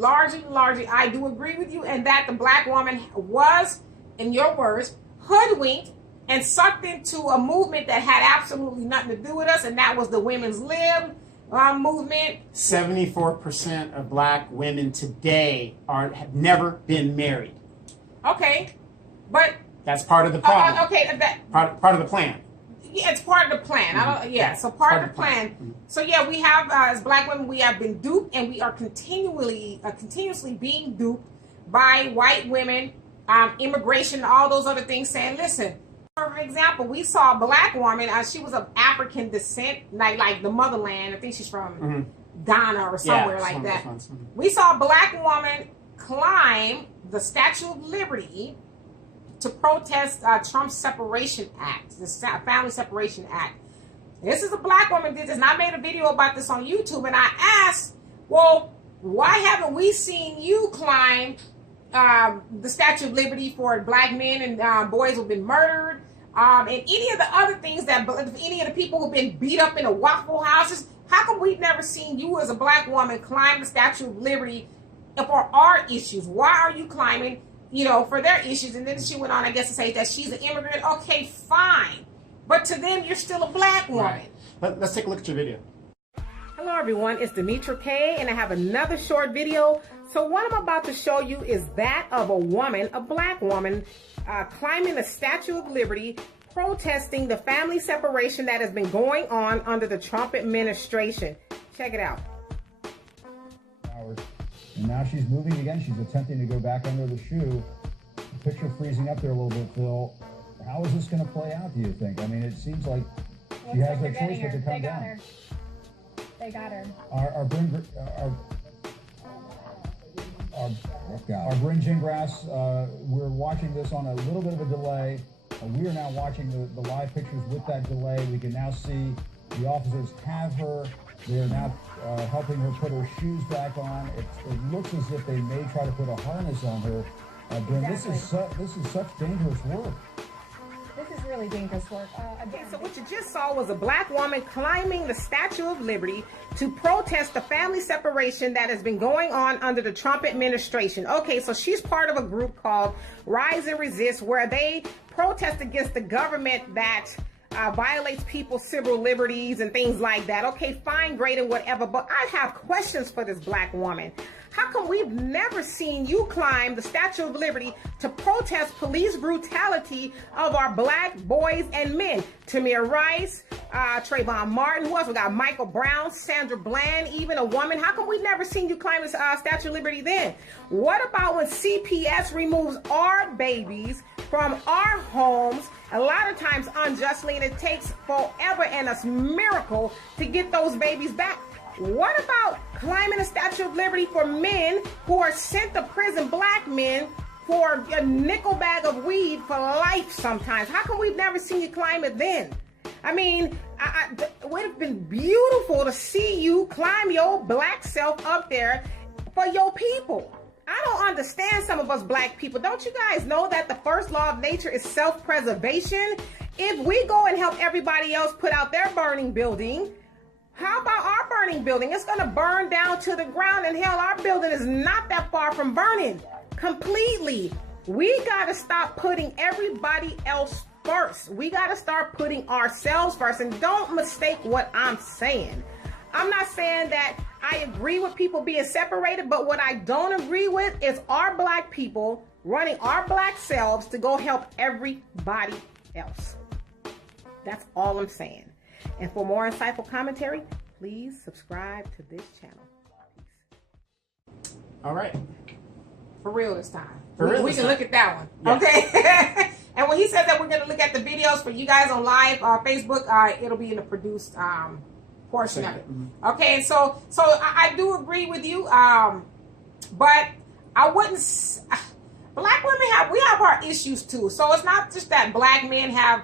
I do agree with you, and that the black woman was, in your words, hoodwinked and sucked into a movement that had absolutely nothing to do with us, and that was the women's lib movement. 74% of black women today have never been married. Okay, but that's part of the problem. Part of the plan. Yeah, it's part of the plan. So part of the plan. Mm-hmm. So yeah, we have as black women, we have been duped, and we are continuously being duped by white women. Immigration, all those other things, saying, listen, for example, we saw a black woman, she was of African descent, like the motherland. I think she's from Ghana or somewhere like that. We saw a black woman climb the Statue of Liberty to protest Trump's Separation Act, the Family Separation Act. This is a black woman did this, and I made a video about this on YouTube, and I asked, well, why haven't we seen you climb the Statue of Liberty for black men and boys who've been murdered, and any of the other things that any of the people who've been beat up in the Waffle Houses? How come we've never seen you as a black woman climb the Statue of Liberty for our issues? Why are you climbing, for their issues? And then she went on, I guess, to say that she's an immigrant. Okay, fine, but to them, you're still a black woman. Right. Let's take a look at your video. Hello everyone, it's Denitra K, and I have another short video. So what I'm about to show you is that of a woman, a black woman, climbing the Statue of Liberty, protesting the family separation that has been going on under the Trump administration. Check it out. And now she's moving again. She's attempting to go back under the shoe. The picture freezing up there a little bit, Phil. How is this going to play out, do you think? I mean, it seems like she has no choice but to come down. They got her. Our Brinjin Grass, we're watching this on a little bit of a delay. We are now watching the live pictures with that delay. We can now see the officers have her They are now helping her put her shoes back on. It looks as if they may try to put a harness on her. Bryn, this is such dangerous work. This is really dangerous work. Okay, so what you just saw was a black woman climbing the Statue of Liberty to protest the family separation that has been going on under the Trump administration. Okay, so she's part of a group called Rise and Resist, where they protest against the government that violates people's civil liberties and things like that. Okay, fine, great, and whatever, but I have questions for this black woman. How come we've never seen you climb the Statue of Liberty to protest police brutality of our black boys and men? Tamir Rice, Trayvon Martin, who else? We got Michael Brown, Sandra Bland, even a woman. How come we've never seen you climb the Statue of Liberty then? What about when CPS removes our babies from our homes, a lot of times unjustly, and it takes forever and a miracle to get those babies back? What about climbing the Statue of Liberty for men who are sent to prison, black men, for a nickel bag of weed for life sometimes? How come we've never seen you climb it then? I mean, it would have been beautiful to see you climb your black self up there for your people. I don't understand some of us black people. Don't you guys know that the first law of nature is self-preservation? If we go and help everybody else put out their burning building, how about our burning building? It's going to burn down to the ground, and hell, our building is not that far from burning completely. We got to stop putting everybody else first. We got to start putting ourselves first, and don't mistake what I'm saying. I'm not saying that I agree with people being separated, but what I don't agree with is our black people running our black selves to go help everybody else. That's all I'm saying. And for more insightful commentary, please subscribe to this channel. Peace. All right. For real this time. We can time. look at that one. Yes. Okay. And when he says that we're going to look at the videos for you guys on live Facebook, it'll be in the produced portion of it. Mm-hmm. Okay. So I do agree with you. But I wouldn't. Black women we have our issues too. So it's not just that black men have,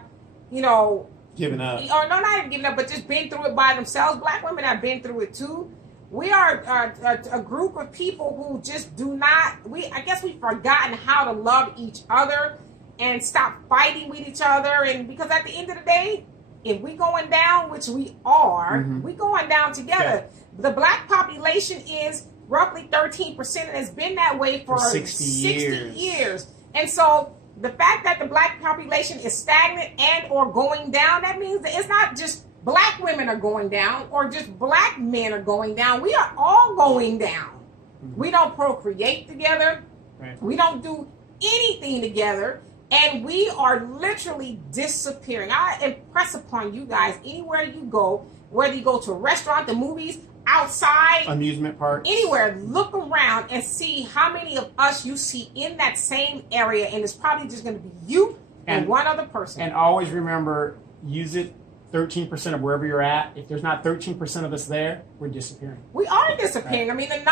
giving up. Or no, not even giving up, but just been through it by themselves. Black women have been through it too. We are a group of people who just do not, I guess we've forgotten how to love each other and stop fighting with each other. And because at the end of the day, if we going down, which we are, we going down together. Yeah. The black population is roughly 13%, and it's been that way for 60 years. And so the fact that the black population is stagnant and or going down, that means that it's not just black women are going down or just black men are going down. We are all going down. We don't procreate together. Right. We don't do anything together. And we are literally disappearing. I impress upon you guys, anywhere you go, whether you go to a restaurant, the movies, outside, amusement park, anywhere, look around and see how many of us you see in that same area, and it's probably just going to be you and one other person. And always remember, use it 13% of wherever you're at. If there's not 13% of us there, we're disappearing. We are disappearing. Right. I mean, the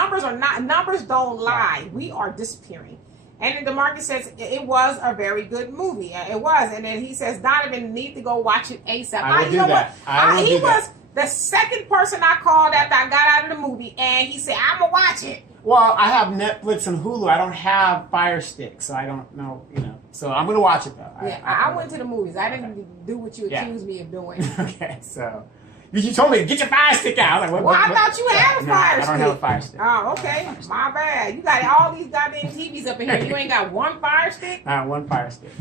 numbers don't lie. Right. We are disappearing. And then DeMarcus says it was a very good movie. It was. And then he says, Donovan, need to go watch it ASAP. I will do that. He was the second person I called after I got out of the movie, and he said, I'm going to watch it. Well, I have Netflix and Hulu. I don't have Fire Stick, so I don't know, So I'm going to watch it, though. Yeah, I went to the movies. I didn't do what you accused me of doing. Okay, so you told me to get your Fire Stick out. I was like, I thought you had a Fire Stick. I don't have a Fire Stick. Oh, okay. My bad. You got all these goddamn TVs up in here. You ain't got one Fire Stick? Not one Fire Stick.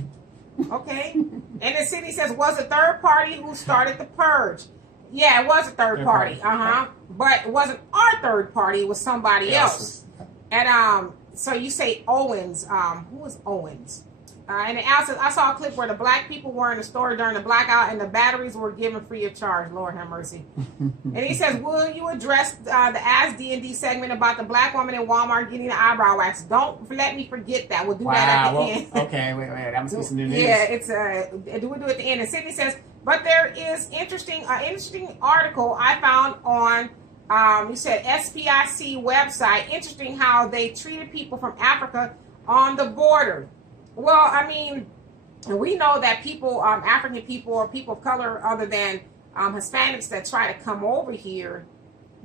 Okay. And then Sydney says, was a third party who started the Purge. Yeah, it was a third party. But it wasn't our third party. It was somebody else. And so you say Owens. Who was Owens? And it says, I saw a clip where the black people were in the store during the blackout and the batteries were given free of charge. Lord have mercy. And he says, will you address the Ask D&D segment about the black woman in Walmart getting the eyebrow wax? Don't let me forget that. We'll do that at the end. Okay, wait. That must be some new news. Yeah, it's we'll do it at the end. And Sydney says, but there is interesting article I found on, you said SPIC website. Interesting how they treated people from Africa on the border. Well, I mean, we know that people, African people or people of color other than Hispanics that try to come over here,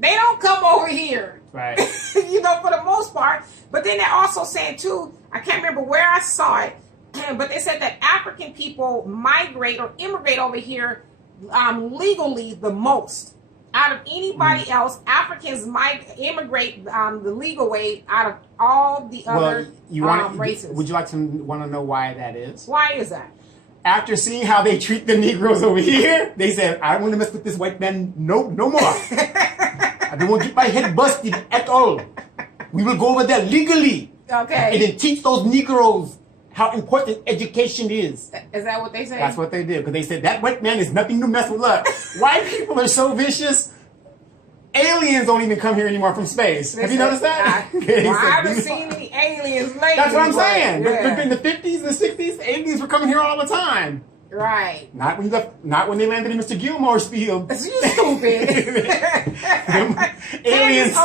They don't come over here. Right. You know, for the most part. But then they're also saying, too, I can't remember where I saw it, but they said that African people migrate or immigrate over here legally the most. Out of anybody else, Africans might immigrate the legal way out of all the other races. Would you like to want to know why that is? Why is that? After seeing how they treat the Negroes over here, they said, I don't want to mess with this white man no more. I don't want to get my head busted at all. We will go over there legally. Okay. And then teach those Negroes how important education is. Is that what they say? That's what they did. Because they said, that white man is nothing to mess with. Look, white people are so vicious. Aliens don't even come here anymore from space. Have you noticed that? I haven't seen any aliens lately. That's what I'm saying. Yeah. In the 50s and the 60s, aliens were coming here all the time. Right. Not when they landed in Mr. Gilmore's field. You stupid. aliens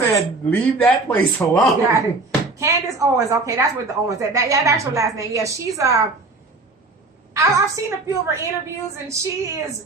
said, leave that place alone. Right. Candace Owens. Okay, that's what the Owens said. That's her last name. Yeah, she's I've seen a few of her interviews, and she is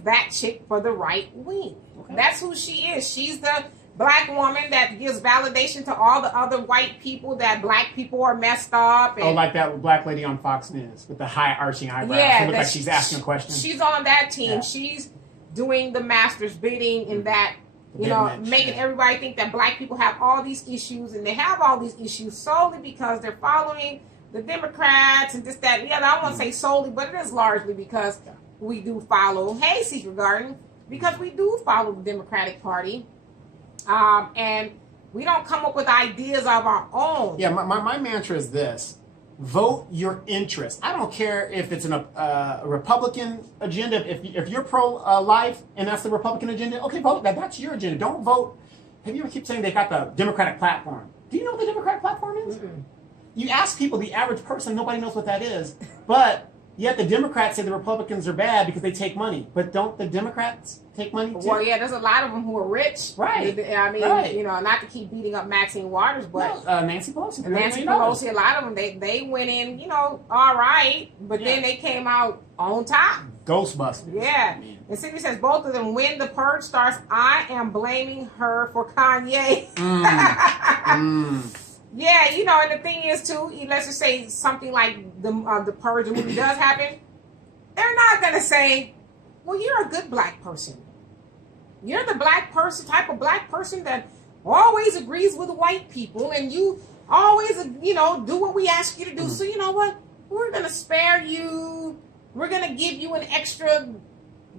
that chick for the right wing. Okay. That's who she is. She's the black woman that gives validation to all the other white people that black people are messed up. And like that black lady on Fox News with the high arching eyebrows. Yeah, she looks like she's asking a question. She's on that team. Yeah. She's doing the master's bidding in that, making everybody think that black people have all these issues, and they have all these issues solely because they're following the Democrats and this, that, and the other. I won't say solely, but it is largely because we do follow, hey, Secret Garden, because we do follow the Democratic Party. And we don't come up with ideas of our own. Yeah, my mantra is this. Vote your interest. I don't care if it's a Republican agenda. If you're pro-life and that's the Republican agenda, okay, vote that. That's your agenda. Don't vote. Have you ever keep saying they got the Democratic platform? Do you know what the Democratic platform is? Mm-mm. You ask people, the average person, nobody knows what that is. But yet the Democrats say the Republicans are bad because they take money. But don't the Democrats take money too? Well, yeah, there's a lot of them who are rich. Right. I mean, not to keep beating up Maxine Waters, but Nancy Pelosi. Nancy Pelosi, a lot of them, they went in, all right, but then they came out on top. Ghostbusters. Yeah. And Cindy says both of them, when the purge starts, I am blaming her for Kanye. Yeah, and the thing is too, let's just say something like the purge movie does happen, they're not gonna say, well, you're a good black person. You're the type of black person that always agrees with white people, and you always, do what we ask you to do. So you know what? We're gonna spare you. We're gonna give you an extra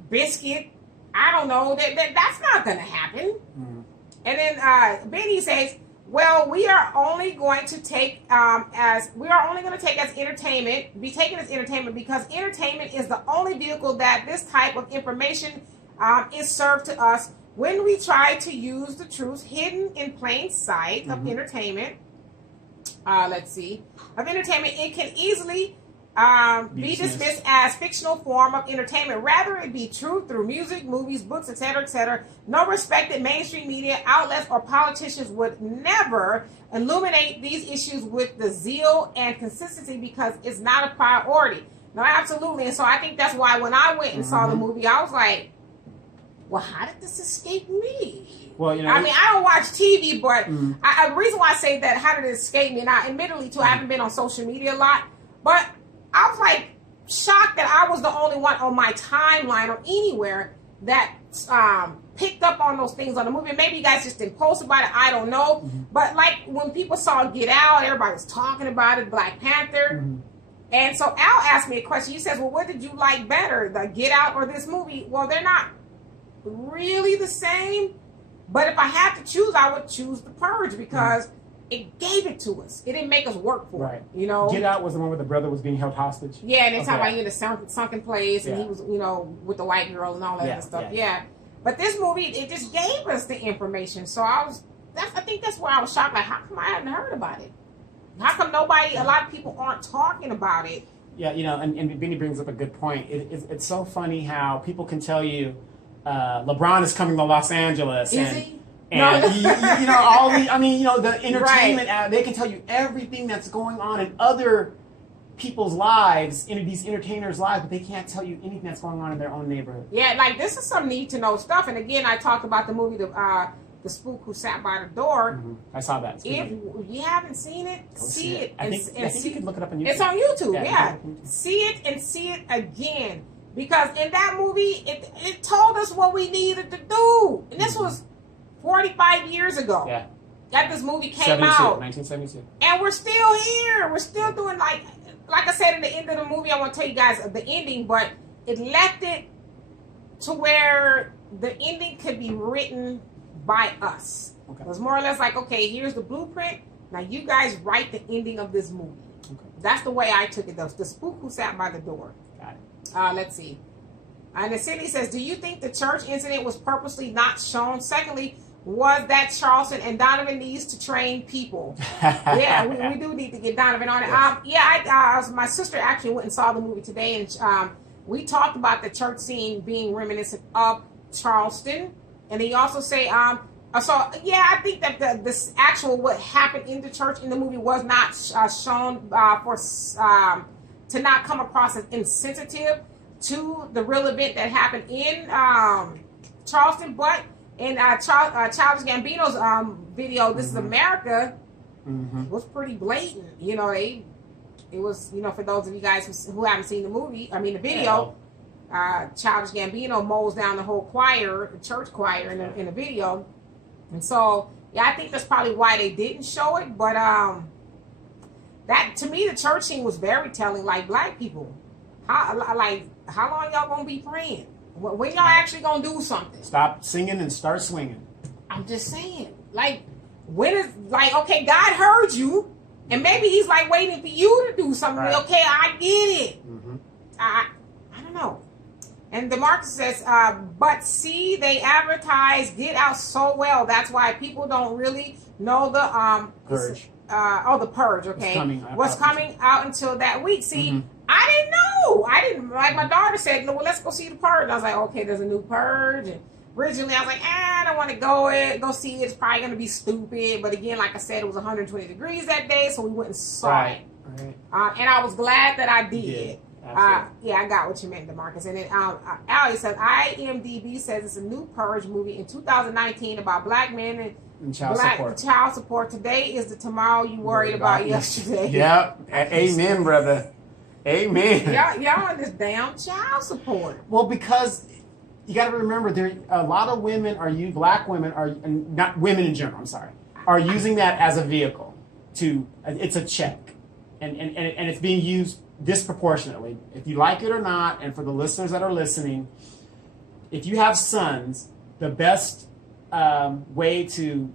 biscuit. I don't know. That's not gonna happen. And then Benny says, well, we are only going to take as entertainment, be taken as entertainment, because entertainment is the only vehicle that this type of information is served to us when we try to use the truth hidden in plain sight of entertainment. It can easily be dismissed as fictional form of entertainment. Rather, it be true through music, movies, books, etc., etc. No respected mainstream media outlets or politicians would never illuminate these issues with the zeal and consistency because it's not a priority. No, absolutely. And so I think that's why when I went and saw the movie, I was like, well, how did this escape me? Well, I mean, I don't watch TV, but the reason why I say that, how did it escape me? Now, admittedly, too, I haven't been on social media a lot, but I was like shocked that I was the only one on my timeline or anywhere that picked up on those things on the movie. Maybe you guys just didn't post about it. I don't know. But like when people saw Get Out, everybody was talking about it, Black Panther. And so Al asked me a question. He says, well, what did you like better, the Get Out or this movie? Well, they're not really the same. But if I had to choose, I would choose The Purge because it gave it to us. It didn't make us work for it, Get Out was the one where the brother was being held hostage. Yeah, and they talk about you in a sunken place, and he was, with the white girl and all that other stuff. Yeah. But this movie, it just gave us the information. So I think that's where I was shocked. Like, how come I hadn't heard about it? How come a lot of people aren't talking about it? Yeah, and Benny brings up a good point. It's so funny how people can tell you LeBron is coming to Los Angeles. Is he? And all the, the entertainment, they can tell you everything that's going on in other people's lives, in these entertainers' lives, but they can't tell you anything that's going on in their own neighborhood. Yeah, like this is some need to know stuff. And again, I talked about the movie, the Spook Who Sat by the Door. I saw that. If you haven't seen it, see it. I think you can look it up on YouTube. It's on YouTube, yeah. YouTube. See it and see it again. Because in that movie, it told us what we needed to do. And this was 45 years ago. Yeah. That this movie came out. 1972. And we're still here. We're still doing like I said in the end of the movie, I want to tell you guys the ending, but it left it to where the ending could be written by us. Okay. It was more or less like, okay, here's the blueprint. Now you guys write the ending of this movie. Okay. That's the way I took it, though. The Spook Who Sat by the Door. Got it. Let's see. And the city says, do you think the church incident was purposely not shown? Secondly, was that Charleston and Donovan needs to train people? Yeah, we do need to get Donovan on it. My sister actually went and saw the movie today, and we talked about the church scene being reminiscent of Charleston. And he also say, I think that this actual what happened in the church in the movie was not shown to not come across as insensitive to the real event that happened in Charleston, but in Childish Gambino's video, "This Is America," was pretty blatant. You know, it was, you know, for those of you guys who haven't seen the video, Childish Gambino mows down the whole choir, the church choir in the video. And so, yeah, I think that's probably why they didn't show it. But that, to me, the church scene was very telling. Like, black people, how long y'all gonna be praying? When y'all actually gonna do something? Stop singing and start swinging. I'm just saying, like, when is, like, okay, God heard you, and maybe he's like waiting for you to do something. Right. Okay, I get it. I don't know. And DeMarcus says, but see, they advertise Get Out so well. That's why people don't really know the Purge. The Purge. Okay, what's coming out until that week? See, I didn't know. I didn't, like my daughter said, well, let's go see the Purge. I was like, okay, there's a new Purge. And originally, I was like, I don't want to go see it. It's probably going to be stupid. But again, like I said, it was 120 degrees that day, so we went and saw it. Right. And I was glad that I did. Yeah, I got what you meant, DeMarcus. And then Ali says, IMDb says it's a new Purge movie in 2019 about black men and child support. Today is the tomorrow you worried about yesterday. Yep. Amen, brother. Amen. Y'all on this damn child support. Well, because you got to remember, there a lot of women black women not women in general, I'm sorry, are using that as a vehicle it's a check. And it's being used disproportionately. If you like it or not, and for the listeners that are listening, if you have sons, the best way to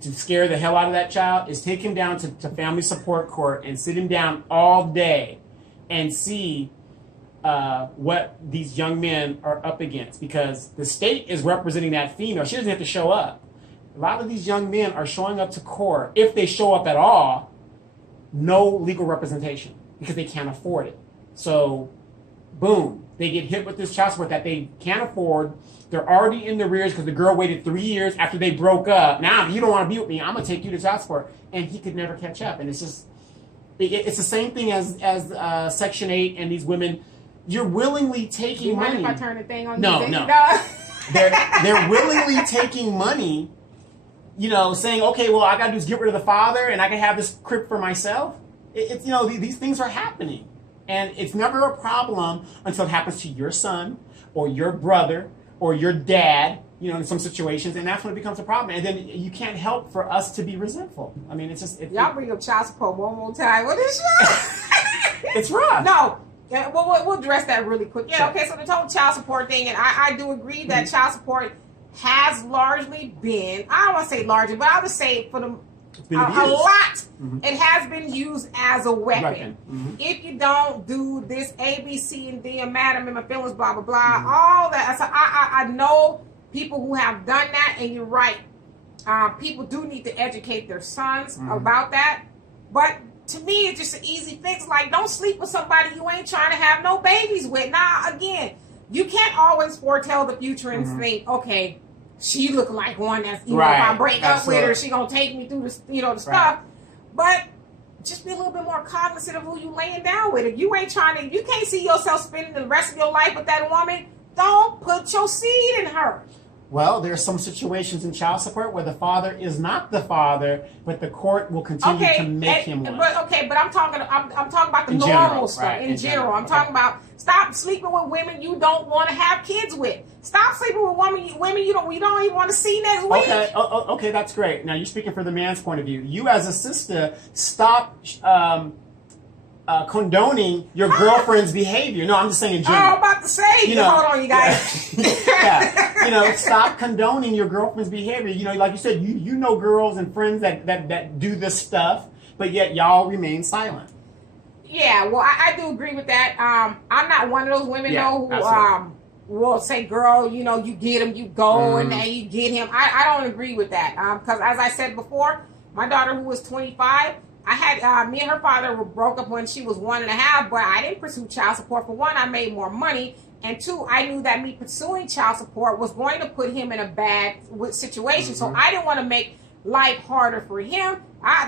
scare the hell out of that child is take him down to family support court and sit him down all day and see what these young men are up against, because the state is representing that female. She doesn't have to show up. A lot of these young men are showing up to court, if they show up at all, no legal representation because they can't afford it. So, boom, they get hit with this child support that they can't afford. They're already in the rears because the girl waited 3 years after they broke up. Now, if you don't want to be with me, I'm going to take you to child support. And he could never catch up. And it's just, it's the same thing as Section 8 and these women. You're willingly taking money. Do you mind if I turn the thing on? No. They're willingly taking money, you know, saying, okay, well, I got to do is get rid of the father and I can have this crib for myself. It's, you know, these things are happening. And it's never a problem until it happens to your son or your brother or your dad, you know, in some situations. And that's when it becomes a problem. And then you can't help for us to be resentful. I mean, it's just... Y'all bring up child support one more time. What is it? It's rough. No. Yeah, we'll address that really quick. Yeah, okay, so the total child support thing, and I do agree that child support has largely been, I don't want to say largely, but I'll just say for the a lot, it has been used as a weapon. If you don't do this A, B, C, and D, and Madam, and my feelings, blah, blah, blah, all that. So I know people who have done that, and you're right. People do need to educate their sons about that. But to me, it's just an easy fix. Like, don't sleep with somebody you ain't trying to have no babies with. Now, again, you can't always foretell the future and think, okay, she look like one that's, you know, if I break up with her, she gonna take me through the, you know, the stuff. But just be a little bit more cognizant of who you laying down with. If you ain't trying to, you can't see yourself spending the rest of your life with that woman, don't put your seed in her. Well, there are some situations in child support where the father is not the father, but the court will continue to make him one. But I'm talking about the In normal general, stuff. right, In general. I'm talking about stop sleeping with women you don't want to have kids with. Stop sleeping with women you don't even want to see next week. Okay, okay, that's great. Now you're speaking from the man's point of view. You as a sister, stop condoning your girlfriend's behavior. No, I'm just saying in general. I'm about to say, hold on, you guys. Yeah. Stop condoning your girlfriend's behavior. Like you said, you know girls and friends that do this stuff, but yet y'all remain silent. Yeah, well, I do agree with that. I'm not one of those women though who will say, girl, you get him, you go, and then you get him. I don't agree with that. Because as I said before, my daughter who was 25, I had me and her father were broke up when she was 1.5, but I didn't pursue child support. For one, I made more money, and two, I knew that me pursuing child support was going to put him in a bad situation. So I didn't want to make life harder for him.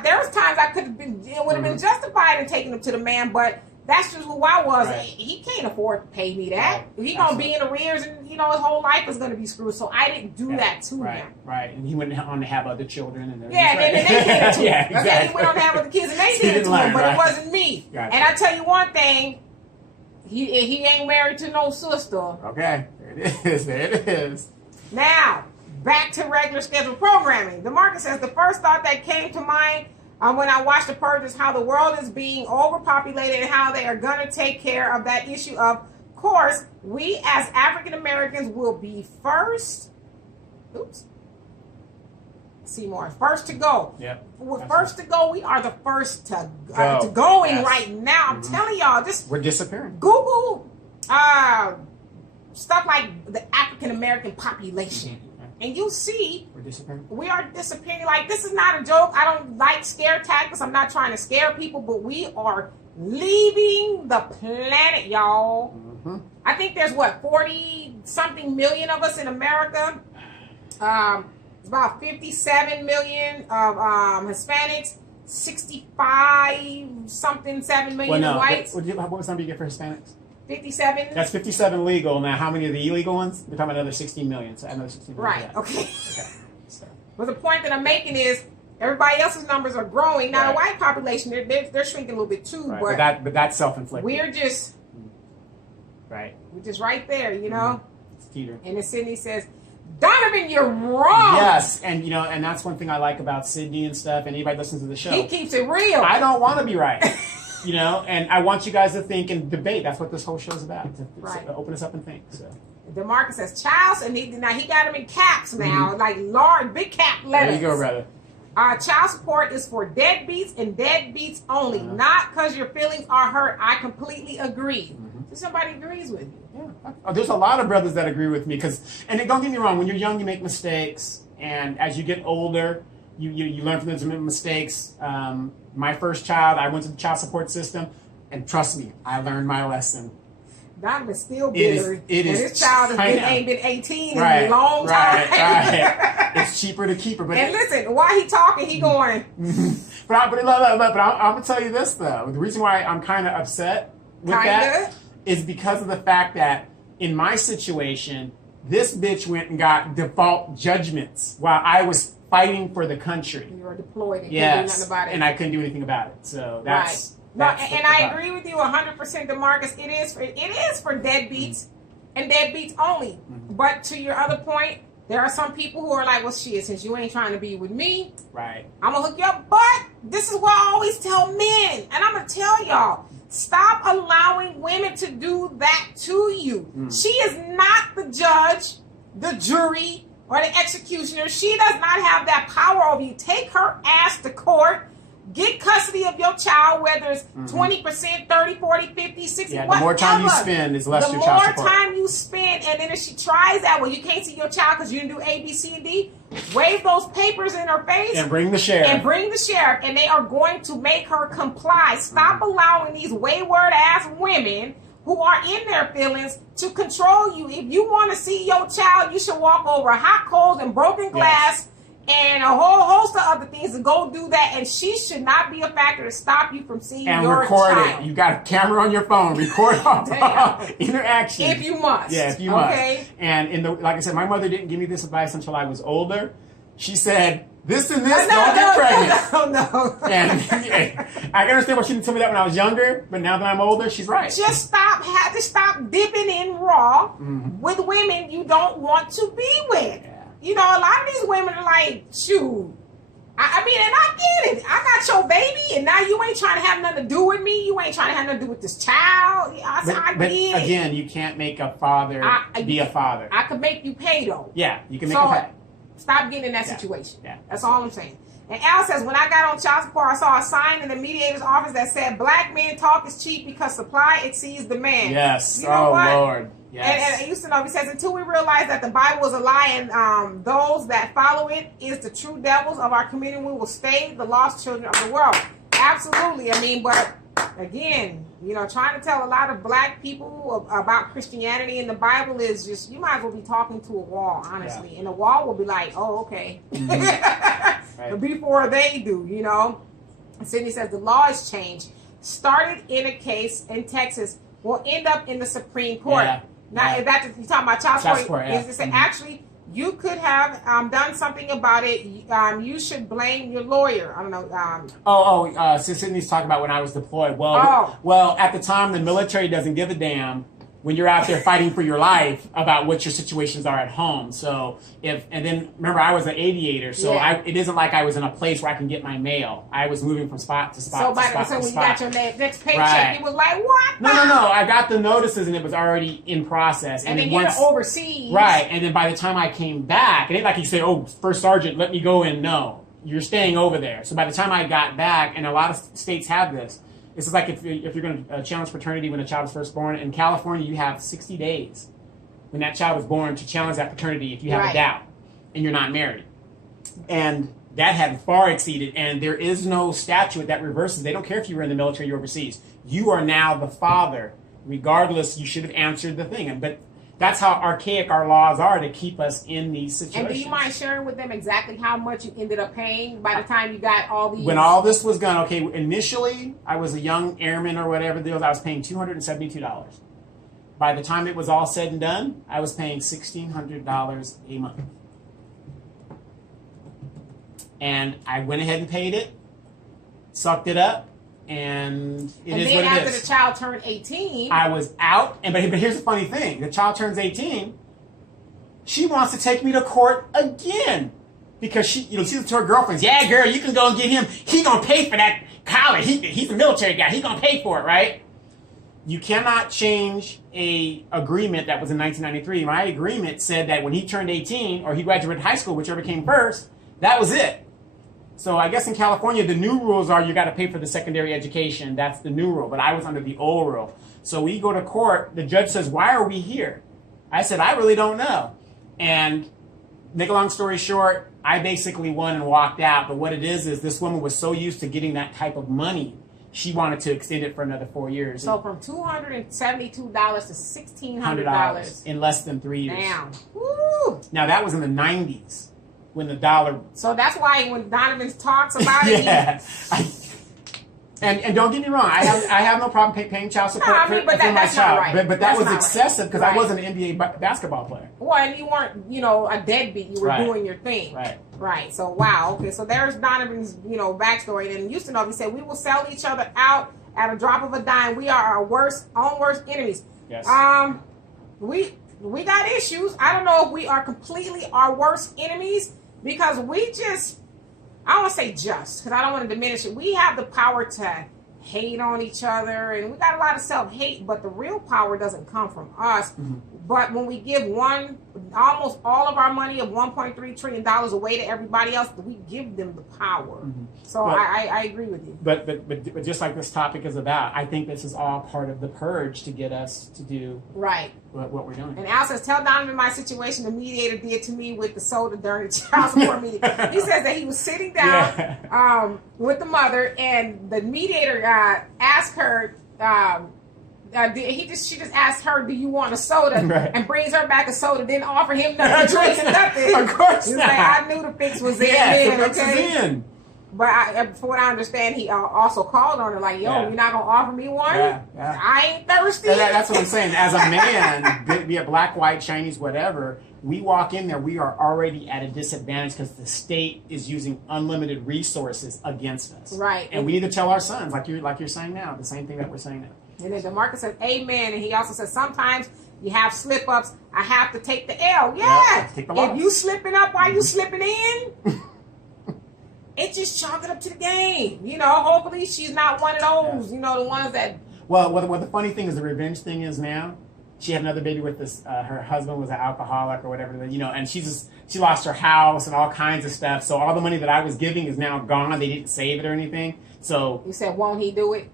There was times I would have been justified in taking him to the man, but that's just who I was. Right. He can't afford to pay me that. Right. He gonna be in arrears, and his whole life is gonna be screwed. So I didn't do that to him. Right, and he went on to have other children. And then they did it to him. Exactly. Okay, he went on to have other kids, and they did it to him, but it wasn't me. Gotcha. And I tell you one thing, he ain't married to no sister. Okay, there it is. Now, back to regular scheduled programming. DeMarcus says, the first thought that came to mind when I watched The Purge is how the world is being overpopulated and how they are going to take care of that issue. Of course, we as African Americans will be first. Oops. Seymour, first to go. Yep. We're first to go. We are the first to going right now. I'm telling y'all, we're disappearing. Google stuff like the African American population. And you see, we are disappearing. Like, this is not a joke. I don't like scare tactics. I'm not trying to scare people, but we are leaving the planet, y'all. I think there's 40-something million of us in America. It's about 57 million of Hispanics, 65-something 7 million of whites. What was the number you get for Hispanics? 57. That's 57 legal. Now, how many are the illegal ones? We're talking about another 16 million. So another 16 million. Right. Okay. So. But the point that I'm making is everybody else's numbers are growing. Now, the white population, they're shrinking a little bit too. Right. But that's self-inflicted. We're just We're just right there, It's Peter. And then Sydney says, Donovan, you're wrong. Yes, and and that's one thing I like about Sydney and stuff. And anybody listens to the show, he keeps it real. I don't want to be right. And I want you guys to think and debate. That's what this whole show is about. To open us up and think. So. DeMarcus says, child, and he got them in caps now, like large, big cap letters. There you go, brother. Child support is for deadbeats and deadbeats only, not because your feelings are hurt. I completely agree. So somebody agrees with you. Yeah. Oh, there's a lot of brothers that agree with me and don't get me wrong, when you're young, you make mistakes, and as you get older, you learn from those mistakes. My first child, I went to the child support system, and trust me, I learned my lesson. Donovan's still bitter. His child ain't been 18 in a long time. Right. It's cheaper to keep her. But and listen, while he talking, he going. but I'm gonna tell you this though. The reason why I'm kind of upset with that is because of the fact that in my situation, this bitch went and got default judgments while I was fighting for the country. You were deployed and couldn't do nothing about it. And I couldn't do anything about it. So that's and I agree with you 100%, DeMarcus. It is for deadbeats and deadbeats only. But to your other point, there are some people who are like, well, shit, since you ain't trying to be with me, right? I'm gonna hook you up. But this is what I always tell men, and I'm gonna tell y'all. Stop allowing women to do that to you. She is not the judge, the jury, or the executioner. She does not have that power over you. Take her ass to court. Get custody of your child, whether it's 20%, 30, 40, 50, 60, whatever. The more time you spend is less your child support. The more time you spend, and then if she tries that, well, you can't see your child because you didn't do A, B, C, and D, wave those papers in her face. And bring the sheriff. And they are going to make her comply. Stop allowing these wayward-ass women who are in their feelings to control you. If you want to see your child, you should walk over hot coals and broken glass and a whole host of other things to go do that, and she should not be a factor to stop you from seeing and your record child. it. You got a camera on your phone. Record all interaction. If you must. Yeah, if you must. And like I said, my mother didn't give me this advice until I was older. She said, this and this, don't get pregnant. No. And I can understand why she didn't tell me that when I was younger, but now that I'm older, she's right. Just stop dipping in raw with women you don't want to be with. Yeah. You know, a lot of these women are like, shoot. I mean, and I get it. I got your baby, and now you ain't trying to have nothing to do with me. You ain't trying to have nothing to do with this child. I but get it. Again, you can't make a father be a father. I could make you pay, though. Yeah, you can make him pay. Stop getting in that situation. Yeah. That's all I'm saying. And Al says, when I got on child support, I saw a sign in the mediator's office that said, black men talk is cheap because supply exceeds demand. Yes. You know what? Lord. Yes. And Houston, he says, until we realize that the Bible is a lie and those that follow it is the true devils of our community, we will stay the lost children of the world. Absolutely. I mean, but again, you know, trying to tell a lot of black people about Christianity and the Bible is just, you might as well be talking to a wall, honestly. Yeah. And the wall will be like, oh, okay. Right. Before they do, you know. Sydney says, the law is changed. Started in a case in Texas, will end up in the Supreme Court. Yeah. Now, if that's, you're talking about child support, actually, you could have done something about it. You should blame your lawyer. I don't know. Sydney's talking about when I was deployed. Well, at the time, the military doesn't give a damn when you're out there fighting for your life about what your situations are at home. So and then remember, I was an aviator, so it isn't like I was in a place where I can get my mail. I was moving from spot to spot. So when you got your next paycheck, it was like, what? No. I got the notices and it was already in process. And then you're overseas. Right. And then by the time I came back, it ain't like you say, oh, first sergeant, let me go in. No, you're staying over there. So by the time I got back, and a lot of states have this, this is like if you're going to challenge paternity when a child is first born. In California, you have 60 days when that child is born to challenge that paternity if you have a doubt and you're not married. And that had far exceeded, and there is no statute that reverses. They don't care if you were in the military or overseas. You are now the father. Regardless, you should have answered the thing. But that's how archaic our laws are to keep us in these situations. And do you mind sharing with them exactly how much you ended up paying by the time you got all these? When all this was gone, okay, initially, I was a young airman or whatever deals, I was paying $272. By the time it was all said and done, I was paying $1,600 a month. And I went ahead and paid it, sucked it up, and it is what it is. And then after the child turned 18... I was out, but here's the funny thing. The child turns 18, she wants to take me to court again. Because she's to her girlfriends, yeah, girl, you can go and get him. He gonna pay for that college. He's a military guy. He gonna pay for it, right? You cannot change a agreement that was in 1993. My agreement said that when he turned 18, or he graduated high school, whichever came first, that was it. So I guess in California, the new rules are you got to pay for the secondary education. That's the new rule. But I was under the old rule. So we go to court. The judge says, why are we here? I said, I really don't know. And make a long story short, I basically won and walked out. But what it is this woman was so used to getting that type of money, she wanted to extend it for another 4 years. So from $272 to $1,600. In less than 3 years. Damn. Woo! Now, that was in the 90s. When the dollar... So that's why when Donovan talks about it... Yeah. And don't get me wrong, I have no problem paying child support for my child. Right. But that was excessive because I wasn't an NBA basketball player. Well, and you weren't, a deadbeat. You were doing your thing. Right. So, wow. Okay, so there's Donovan's, backstory. And Houston, he said, we will sell each other out at a drop of a dime. We are our worst enemies. Yes. We got issues. I don't know if we are completely our worst enemies. Because we just, I don't want to say just, because I don't want to diminish it. We have the power to hate on each other, and we got a lot of self-hate, but the real power doesn't come from us. Mm-hmm. But when we give almost all of our money of $1.3 trillion away to everybody else, we give them the power. Mm-hmm. So I agree with you. But just like this topic is about, I think this is all part of the purge to get us to do what we're doing. And Al says, tell Donovan my situation the mediator did to me with the soda during the child support meeting. He says that he was sitting down with the mother, and the mediator asked her, She just asked her, "Do you want a soda?" Right. And brings her back a soda. Didn't offer him nothing to drink, nothing. Of course He's not. like, I knew the fix was in. Yes, Then, the fix okay? is in. But from what I understand, he also called on her like, "Yo, you're not gonna offer me one? Yeah. I ain't thirsty." That's what I'm saying. As a man, be it black, white, Chinese, whatever, we walk in there, we are already at a disadvantage because the state is using unlimited resources against us. Right. And we need to tell our sons, like you're saying now, the same thing that we're saying now. And then DeMarcus says, "Amen." And he also says, "Sometimes you have slip ups. I have to take the L." Yeah. Take the loss. If you slipping up while you slipping in. It's just chalk it up to the game. You know, hopefully she's not one of those, the ones that... Well, what the funny thing is, the revenge thing is now, she had another baby with this, her husband was an alcoholic or whatever, and she lost her house and all kinds of stuff. So all the money that I was giving is now gone. They didn't save it or anything. So... You said, won't he do it?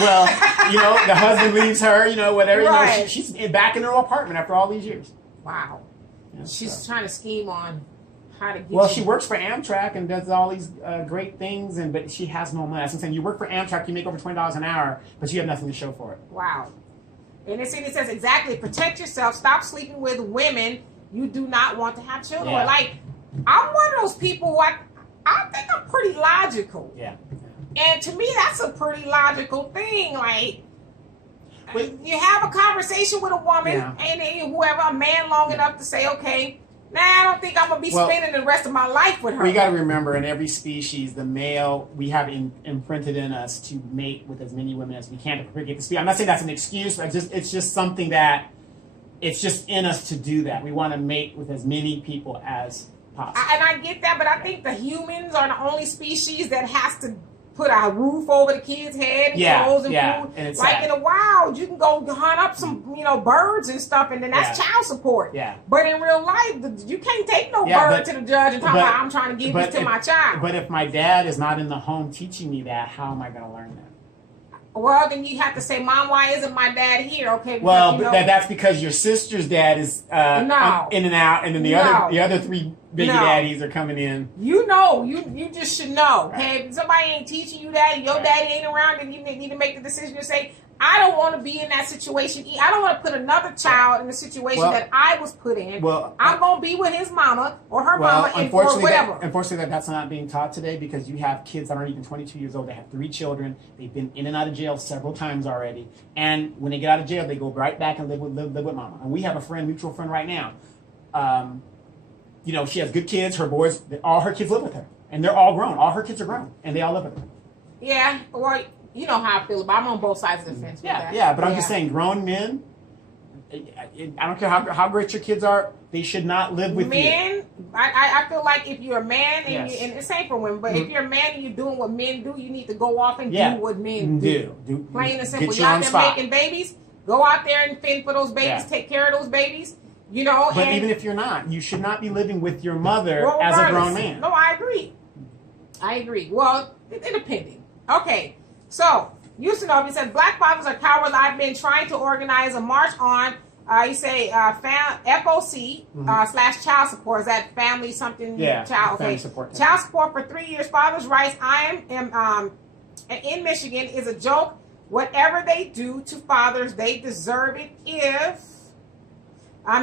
Well, the husband leaves her, whatever. Right. She's back in her apartment after all these years. Wow. Yeah, she's trying to scheme on... She works for Amtrak and does all these great things, but she has no money. That's what I'm saying. You work for Amtrak, you make over $20 an hour, but you have nothing to show for it. Wow. And it says exactly, protect yourself, stop sleeping with women you do not want to have children with. Like, I'm one of those people who I think I'm pretty logical. Yeah. And to me, that's a pretty logical thing. Like, you have a conversation with a woman, and then whoever, a man long enough to say, okay, I don't think I'm going to be spending the rest of my life with her. We got to remember, in every species, the male, we have imprinted in us to mate with as many women as we can to propagate the species. I'm not saying that's an excuse, but it's just something that, it's just in us to do that. We want to mate with as many people as possible. And I get that, but I think the humans are the only species that has to put a roof over the kid's head and clothes and food. And it's like sad. In the wild, you can go hunt up some, birds and stuff, and then that's child support. Yeah. But in real life, you can't take no bird to the judge and talk about, I'm trying to give this to my child. But if my dad is not in the home teaching me that, how am I going to learn that? Well, then you have to say, Mom, why isn't my dad here? Okay. Because, well, that's because your sister's dad is in and out, and then the other three baby daddies are coming in. You just should know. Okay, if somebody ain't teaching you that, and your daddy ain't around, then you need to make the decision to say, I don't want to be in that situation. I don't want to put another child in a situation that I was put in. Well, I'm going to be with his mama or her mama or whatever. Unfortunately, that's not being taught today because you have kids that aren't even 22 years old. They have 3 children. They've been in and out of jail several times already. And when they get out of jail, they go right back and live with mama. And we have a mutual friend right now. She has good kids. Her boys, all her kids live with her. And they're all grown. All her kids are grown. And they all live with her. Yeah, well, you know how I feel about it. I'm on both sides of the fence with that. Yeah, but I'm just saying, grown men, I don't care how great your kids are, they should not live with you. Men, I feel like if you're a man, and it's same for women, but if you're a man and you're doing what men do, you need to go off and do what men do. Plain and simple. You're out there making babies, go out there and fend for those babies, take care of those babies. But even if you're not, you should not be living with your mother as a grown man. No, I agree. Well, it depending. Okay, so Yusunov, said, Black fathers are cowards. I've been trying to organize a march on, you say, FOC / child support. Is that family something? Yeah, child, okay. Family support. Child support for 3 years. Fathers' rights. I am in Michigan is a joke. Whatever they do to fathers, they deserve it. If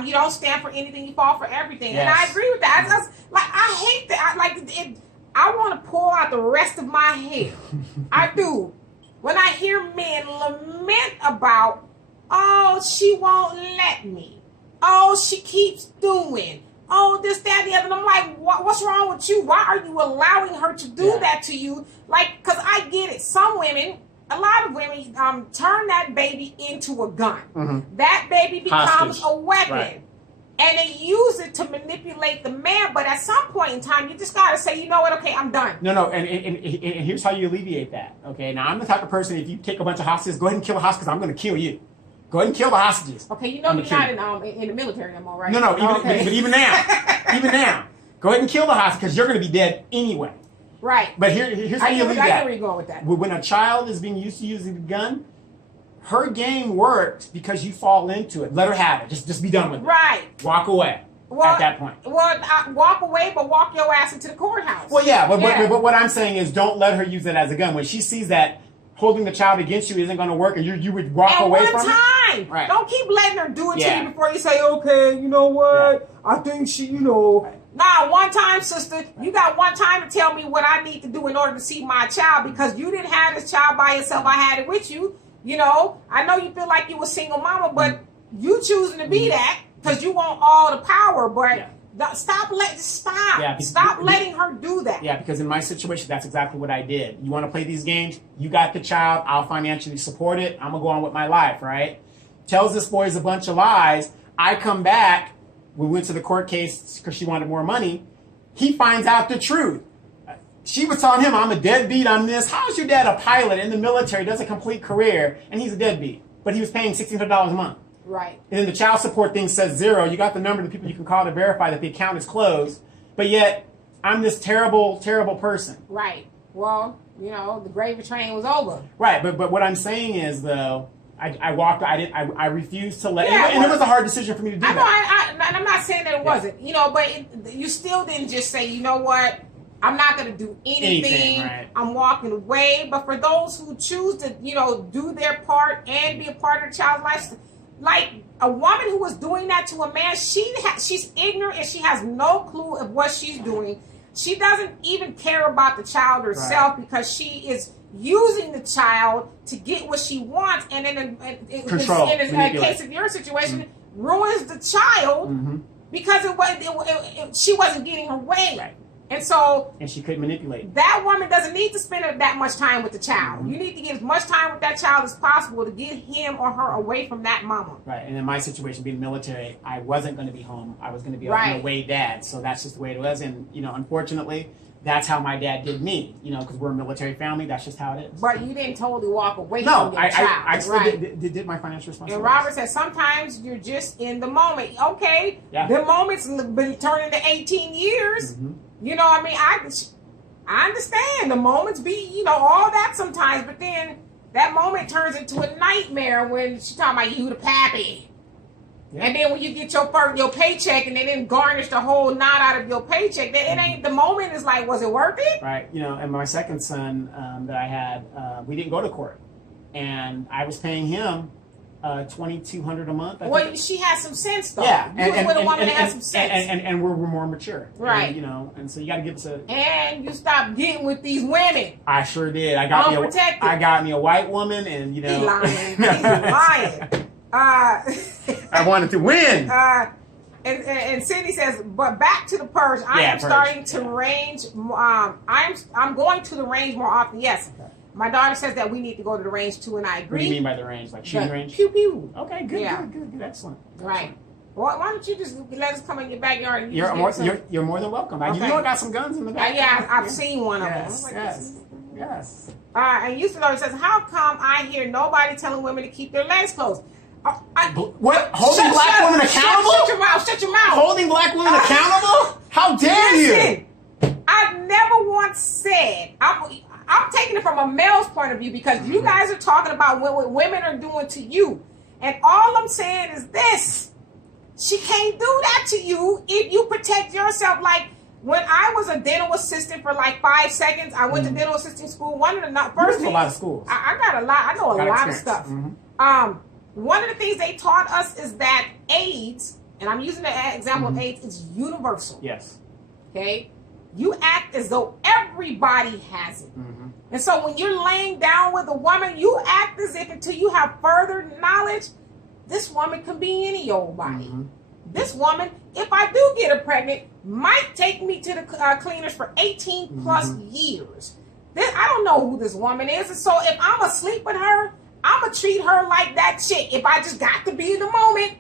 you don't stand for anything, you fall for everything. Yes. And I agree with that. I hate that. I want to pull out the rest of my hair. I do. When I hear men lament about, oh, she won't let me. Oh, she keeps doing. Oh, this, that, and the other. And I'm like, what's wrong with you? Why are you allowing her to do that to you? Because I get it. Some women, a lot of women, turn that baby into a gun. Mm-hmm. That baby becomes a weapon. Right. And they use it to manipulate the man. But at some point in time, you just got to say, you know what? Okay, I'm done. No. And here's how you alleviate that. Okay, now I'm the type of person, if you take a bunch of hostages, go ahead and kill a hostage because I'm going to kill you. Go ahead and kill the hostages. Okay, you're not in the military anymore, right? No. But even now, go ahead and kill the hostage because you're going to be dead anyway. Right. But here's how you leave that. I know where you're going with that. When a child is being used to using a gun, her game works because you fall into it. Let her have it. Just be done with it. Right. Walk away at that point. Well, walk away, but walk your ass into the courthouse. Well, yeah, but what I'm saying is don't let her use it as a gun. When she sees that holding the child against you isn't going to work, and you would walk away from it. At one time. Right. Don't keep letting her do it to you before you say, okay, you know what? I think she, Nah, one time, sister, you got one time to tell me what I need to do in order to see my child, because you didn't have this child by yourself. I had it with you. I know you feel like you a single mama, but you choosing to be that because you want all the power. But stop letting her do that. Yeah, because in my situation, that's exactly what I did. You want to play these games? You got the child. I'll financially support it. I'm going to go on with my life, right? Tells this boy a bunch of lies. I come back. We went to the court case because she wanted more money. He finds out the truth. She was telling him, I'm a deadbeat, I'm this. How is your dad a pilot in the military, does a complete career, and he's a deadbeat? But he was paying $1,600 a month. Right. And then the child support thing says 0. You got the number of the people you can call to verify that the account is closed. But yet, I'm this terrible, terrible person. Right. Well, the gravy train was over. Right. But what I'm saying is, though, I refused to let, and it was a hard decision for me to do that. I'm not saying that it wasn't, but you still didn't just say, you know what, I'm not going to do anything. Right. I'm walking away. But for those who choose to, do their part and be a part of the child's life, like a woman who was doing that to a man, she's ignorant and she has no clue of what she's doing. She doesn't even care about the child herself because she is using the child to get what she wants, and then in the case of your situation, ruins the child because she wasn't getting her way. Right. And she couldn't manipulate. That woman doesn't need to spend that much time with the child. You need to get as much time with that child as possible to get him or her away from that mama. Right. And in my situation, being military, I wasn't going to be home. I was going to be an away dad. So that's just the way it was. And, unfortunately, that's how my dad did me, because we're a military family. That's just how it is. But you didn't totally walk away from your child. I still did my financial responsibility. And Robert said sometimes you're just in the moment. Okay, the moment's been turning to 18 years. I understand the moments be, all that sometimes. But then that moment turns into a nightmare when she's talking about you the pappy. Yeah. And then when you get your paycheck and they didn't garnish the whole knot out of your paycheck, it ain't, the moment is like, was it worth it? Right. And my second son that I had, we didn't go to court. And I was paying him $2,200 a month. Well, she has some sense, though. Yeah. You with a woman that has some sense. And we're more mature. Right. And so you got to give us a... And you stopped getting with these women. I sure did. I got me a white woman and, He's lying. He's lying. I wanted to win. And Cindy says, but back to the Purge. I am starting to range. I'm going to the range more often. Yes. Okay. My daughter says that we need to go to the range too, and I agree. What do you mean by the range? Like shooting range? Pew pew. Okay, good, excellent. Right. Well, why don't you just let us come in your backyard? And you're more than welcome. Okay. You know I got some guns in the back. I've seen one of them. Yes. And Houston says, how come I hear nobody telling women to keep their legs closed? What? Holding black women accountable? Shut your mouth. Holding black women accountable? How dare you? I've never once said, I'm taking it from a male's point of view because you guys are talking about what women are doing to you. And all I'm saying is this. She can't do that to you if you protect yourself. Like when I was a dental assistant for like 5 seconds, I went to dental assisting school. One of the first things, a lot of schools. I got a lot. I know a lot of stuff. One of the things they taught us is that AIDS, and I'm using the example of AIDS, is universal. Yes. Okay? You act as though everybody has it. And so when you're laying down with a woman, you act as if until you have further knowledge, this woman can be any old body. This woman, if I do get her pregnant, might take me to the cleaners for 18 plus years. I don't know who this woman is. And so if I'm asleep with her, I'm going to treat her like that chick. If I just got to be in the moment.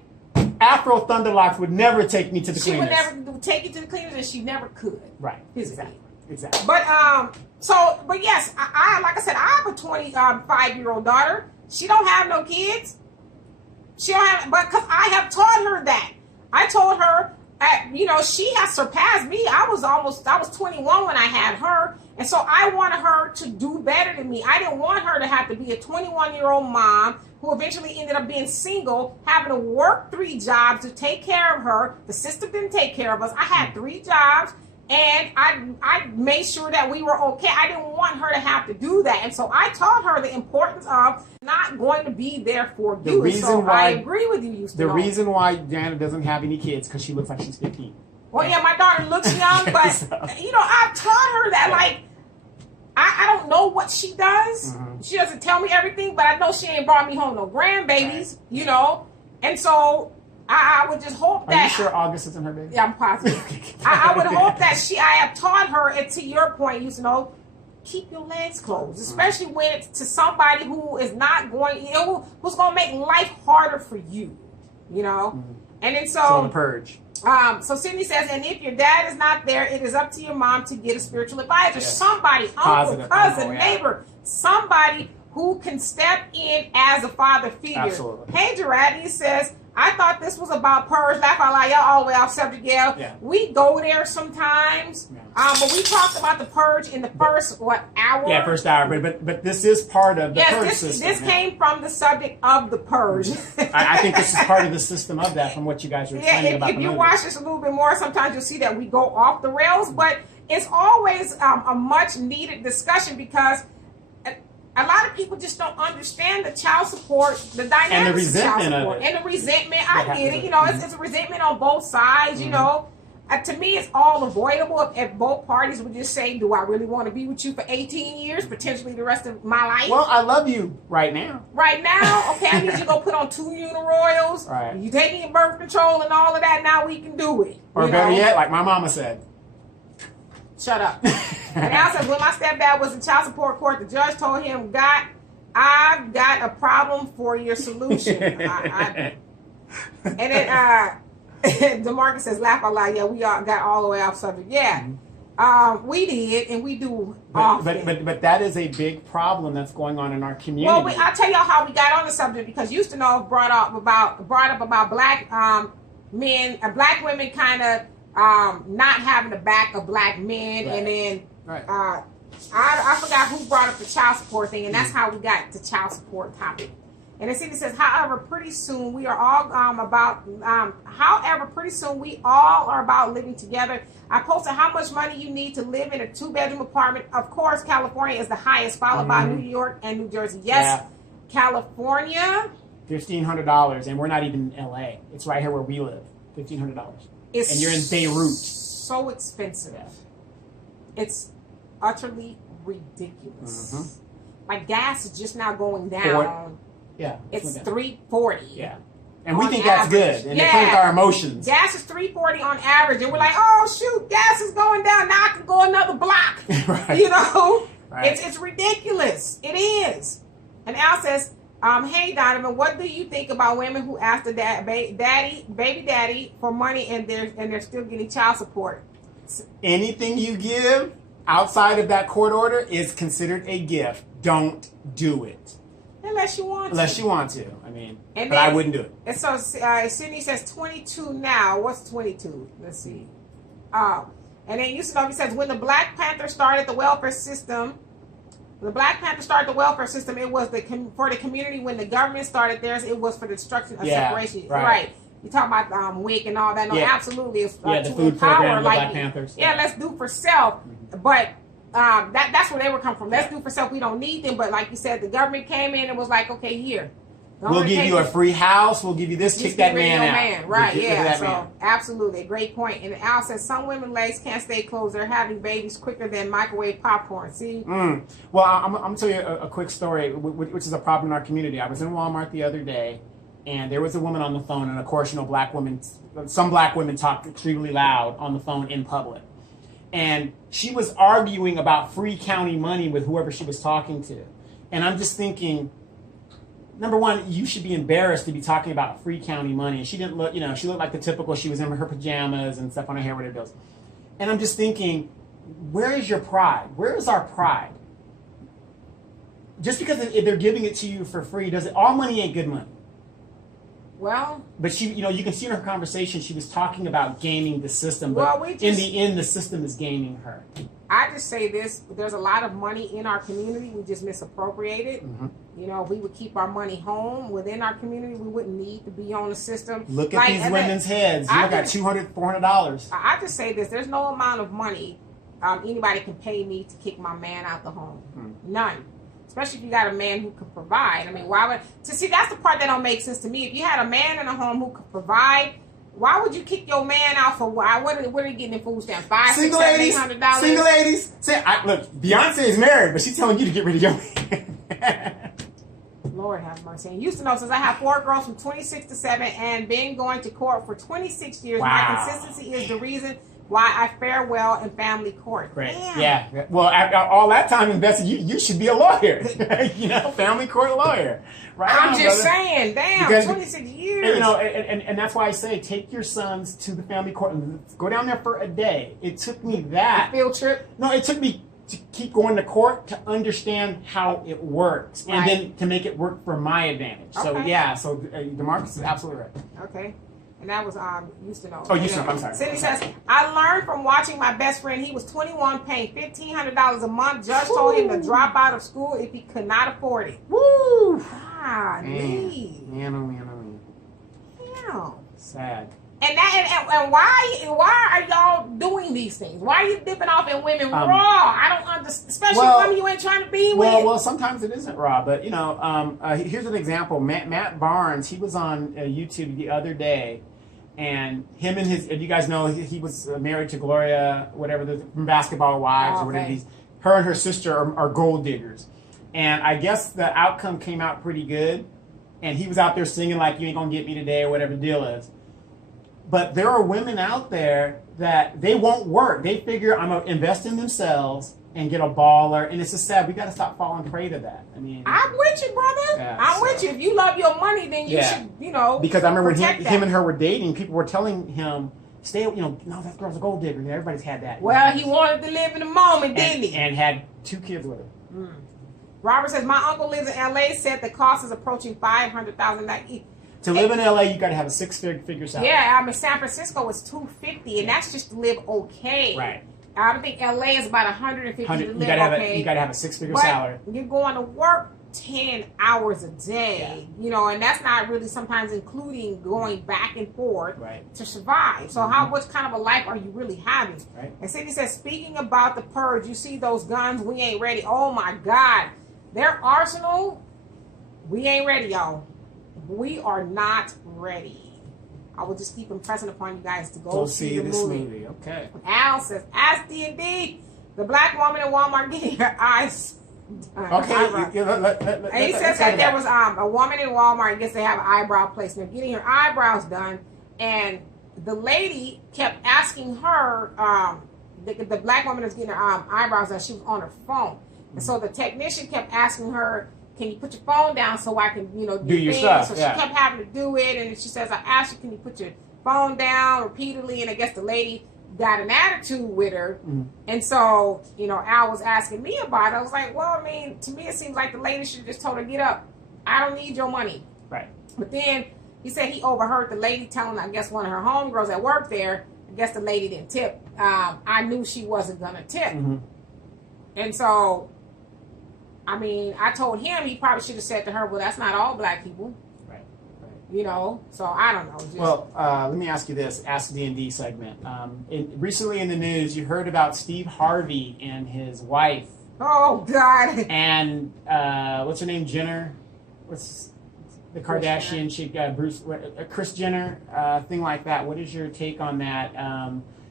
Afro Thunderlocks would never take me to the cleaners. She would never take you to the cleaners, and she never could. Right. Exactly. But yes, I like I said, I have a 25-year-old daughter. She don't have no kids. She don't have, but because I have taught her that. I told her, she has surpassed me. I was 21 when I had her. And so I wanted her to do better than me. I didn't want her to have to be a 21-year-old mom who eventually ended up being single, having to work 3 jobs to take care of her. The system didn't take care of us. I had 3 jobs. And I made sure that we were okay. I didn't want her to have to do that. And so I taught her the importance of not going to be there for you. I agree with you, Houston. The reason why Jana doesn't have any kids, because she looks like she's 15. Well, yeah, my daughter looks young, but, you know, I've taught her that, like, I don't know what she does. Mm-hmm. She doesn't tell me everything, but I know she ain't brought me home no grandbabies, you know. And so I would just hope that... Are you sure August isn't her baby? Yeah, I'm positive. I would hope that I have taught her, and to your point, you know, keep your legs closed, especially when it's to somebody who is not going, you know, who's going to make life harder for you, you know. Mm-hmm. And then so the purge. So Sydney says, and if your dad is not there, it is up to your mom to get a spiritual advisor. Yes. Somebody, uncle, cousin, neighbor, somebody who can step in as a father figure. Absolutely. Hey, Gerardine says, I thought this was about Purge. Laugh out loud, y'all all the way off subject, yeah. We go there sometimes. Yeah. But we talked about the Purge in the first, hour? Yeah, first hour. But this is part of the Purge system. This came from the subject of the Purge. I think this is part of the system of that from what you guys were explaining about if you watch this a little bit more, sometimes you'll see that we go off the rails. But it's always a much needed discussion because a lot of people just don't understand the child support, the dynamics and the resentment of child support. And the resentment, I get it. You know, it's a resentment on both sides, you know. To me, it's all avoidable if both parties would just say, do I really want to be with you for 18 years, potentially the rest of my life? Well, I love you right now. Right now? Okay, I need you to go put on 2 uniroyals. Right. You taking your birth control and all of that, now we can do it. Or better yet, like my mama said. Shut up. And Al says, when my stepdad was in child support court, the judge told him, I've got a problem for your solution. And then DeMarcus says, laugh out loud. Yeah, we all got all the way off subject. Yeah, we did, and we do often. But that is a big problem that's going on in our community. Well, I'll tell y'all how we got on the subject because Houston brought up about black men, black women kind of not having the back of black men, and then I forgot who brought up the child support thing, and that's how we got the child support topic. And it says, however, pretty soon we are all pretty soon we all are about living together. I posted how much money you need to live in a 2-bedroom apartment. Of course, California is the highest, followed by New York and New Jersey. Yes, California. $1,500, and we're not even in LA. It's right here where we live. $1,500. And you're in Beirut. So expensive. It's utterly ridiculous. Mm-hmm. Like gas is just now going down. Yeah, it's $3.40. Yeah, and we think that's good, and it hurts our emotions. Gas is $3.40 on average, and we're like, oh shoot, gas is going down. Now I can go another block. Right. You know, it's ridiculous. It is. And Al says, hey Donovan, what do you think about women who ask the baby daddy for money and they're still getting child support? Anything you give outside of that court order is considered a gift. Don't do it. Unless you want to. Unless you want to. I mean, but I wouldn't do it. And so Sydney says 22 now. What's 22? Let's see. And then Yusunobi says, when the Black Panther started the welfare system, it was for the community. When the government started theirs, it was for the destruction of separation. Right. You talk about WIC and all that. No, absolutely. It's the food program, the Black Panthers. Yeah, let's do for self. But that's where they were coming from. Let's do for self. We don't need them. But like you said, the government came in and was like, okay, here. We'll give you a free house. We'll give you this. Kick that man out. Right, yeah. So, absolutely. Great point. And Al says, some women's legs can't stay closed. They're having babies quicker than microwave popcorn. See? Well, I'm going to tell you a quick story, which is a problem in our community. I was in Walmart the other day, and there was a woman on the phone. And, of course, you know, some black women talk extremely loud on the phone in public. And she was arguing about free county money with whoever she was talking to. And I'm just thinking, number one, you should be embarrassed to be talking about free county money. And she didn't look, she looked like the typical, she was in her pajamas and stuff on her hair, whatever it is. And I'm just thinking, where is your pride? Where is our pride? Just because they're giving it to you for free, all money ain't good money. Well, but she, you can see in her conversation, she was talking about gaming the system. But in the end, the system is gaming her. I just say this: there's a lot of money in our community. We just misappropriate it. You know, if we would keep our money home within our community, we wouldn't need to be on the system. Look at these women's heads. You got $200, $400. I just say this: there's no amount of money anybody can pay me to kick my man out the home. None. Especially if you got a man who could provide. I mean, why would... See, that's the part that don't make sense to me. If you had a man in a home who could provide, why would you kick your man out for what? What are you getting in food stamps? $500, Single $600, ladies. $800? Single ladies. Say, look, Beyonce is married, but she's telling you to get rid of your man. Lord have mercy. And used to know, since I have 4 girls from 26 to 7 and been going to court for 26 years, my consistency is the reason why I fare well in family court. Great. Damn. Yeah. Well, after all that time invested, you should be a lawyer. You know, family court lawyer. Right. I'm just saying, damn, because, 26 years. You know, and that's why I say take your sons to the family court and go down there for a day. It took me that. A field trip? No, it took me to keep going to court to understand how it works and then to make it work for my advantage. So, yeah, so DeMarcus is absolutely right. Okay. And that was used to know. Oh, used to know. I'm sorry. Cindy says, I learned from watching my best friend. He was 21, paying $1,500 a month. Judge told him to drop out of school if he could not afford it. Woo! Man. Damn. Sad. And why are y'all doing these things? Why are you dipping off in women raw? I don't understand. Especially women you ain't trying to be with. Well, sometimes it isn't raw, but you know, here's an example. Matt Barnes, he was on YouTube the other day, and him and his, you guys know, he was married to Gloria, whatever, from Basketball Wives or whatever. Her and her sister are gold diggers, and I guess the outcome came out pretty good. And he was out there singing like "You ain't gonna get me today" or whatever the deal is. But there are women out there that they won't work. They figure I'm gonna invest in themselves and get a baller, and it's just sad. We got to stop falling prey to that. I mean, I'm with you, brother. Yeah, I'm with you. If you love your money, then you should, you know. Because I remember when protect him and her were dating, people were telling him, "Stay, you know, no, that girl's a gold digger." You know, everybody's had that. Well, he wanted to live in the moment, didn't he? And had 2 kids with her. Robert says, my uncle lives in LA. Said the cost is approaching $500,000. To live in LA, you got to have a 6-figure salary. Yeah, I mean San Francisco is $250, and that's just to live okay. Right. I think LA is about $150 to live okay. You got to have a 6-figure salary. You're going to work 10 hours a day, you know, and that's not really sometimes including going back and forth to survive. So what kind of a life are you really having? Right. And Cindy says, speaking about the purge, you see those guns, we ain't ready. Oh my God. Their arsenal, we ain't ready, y'all. We are not ready. I will just keep impressing upon you guys to go see this movie. Okay. Al says, ask D&D, the black woman at Walmart getting her eyes done. Okay. And he says that there was a woman in Walmart, I guess they have an eyebrow placement, getting her eyebrows done, and the lady kept asking her, the black woman was getting her eyebrows done, she was on her phone. And so the technician kept asking her, can you put your phone down so I can, you know, do your stuff? So she kept having to do it, and she says, I asked you, can you put your phone down repeatedly? And I guess the lady got an attitude with her. And so, you know, Al was asking me about it. I was like, well, I mean, to me it seems like the lady should have just told her, get up. I don't need your money. Right. But then he said he overheard the lady telling, I guess, one of her homegirls that worked there, I guess the lady didn't tip. I knew she wasn't going to tip. And so, I mean, I told him he probably should have said to her, well, that's not all black people. Right. You know, so I don't know. Well, let me ask you this, Ask D&D segment. Recently in the news, you heard about Steve Harvey and his wife. Oh, God. And what's her name, Jenner? What's the Kardashian chick, Kris Jenner, thing like that. What is your take on that?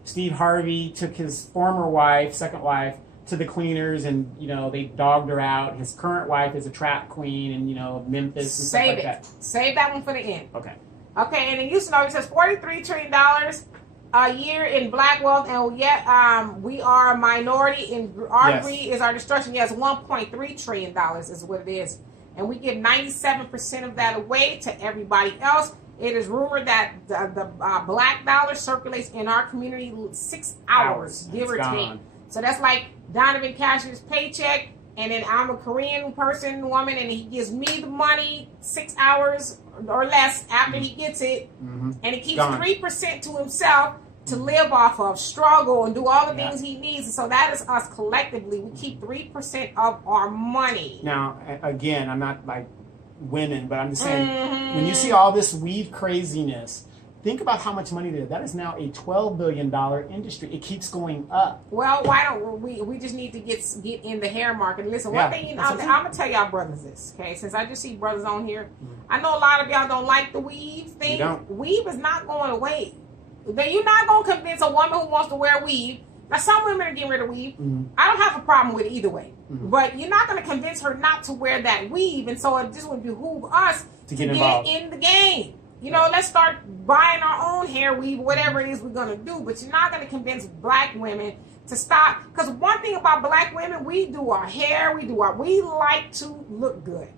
Steve Harvey took his former wife, second wife, to the cleaners, and you know they dogged her out. His current wife is a trap queen, and you know Memphis and stuff like that. Save that one for the end. Okay. Okay, and in Houston, it says $43 trillion a year in black wealth, and yet we are a minority. In our greed is our destruction. Yes, $1.3 trillion is what it is, and we give 97% of that away to everybody else. It is rumored that the black dollar circulates in our community 6 hours, give or take. So that's like Donovan Cashier's paycheck, and then I'm a Korean woman, and he gives me the money 6 hours or less after he gets it, and he keeps 3% to himself. to live off of, struggle, and do all the things he needs. And so that is us collectively. We keep 3% of our money. Now, again, I'm not like women, but I'm just saying, when you see all this weave craziness, think about how much money there is. That is now a $12 billion industry. It keeps going up. Well, why don't we just need to get in the hair market. Listen, one thing I'm going to tell y'all brothers this, okay? Since I just see brothers on here, I know a lot of y'all don't like the weave thing. Weave is not going away. You're not going to convince a woman who wants to wear weave. Now, some women are getting rid of weave. I don't have a problem with it either way. But you're not going to convince her not to wear that weave. And so it just would behoove us to get in the game. You know, let's start buying our own hair weave, whatever it is we're going to do. But you're not going to convince black women to stop. Because one thing about black women, we do our hair, we like to look good.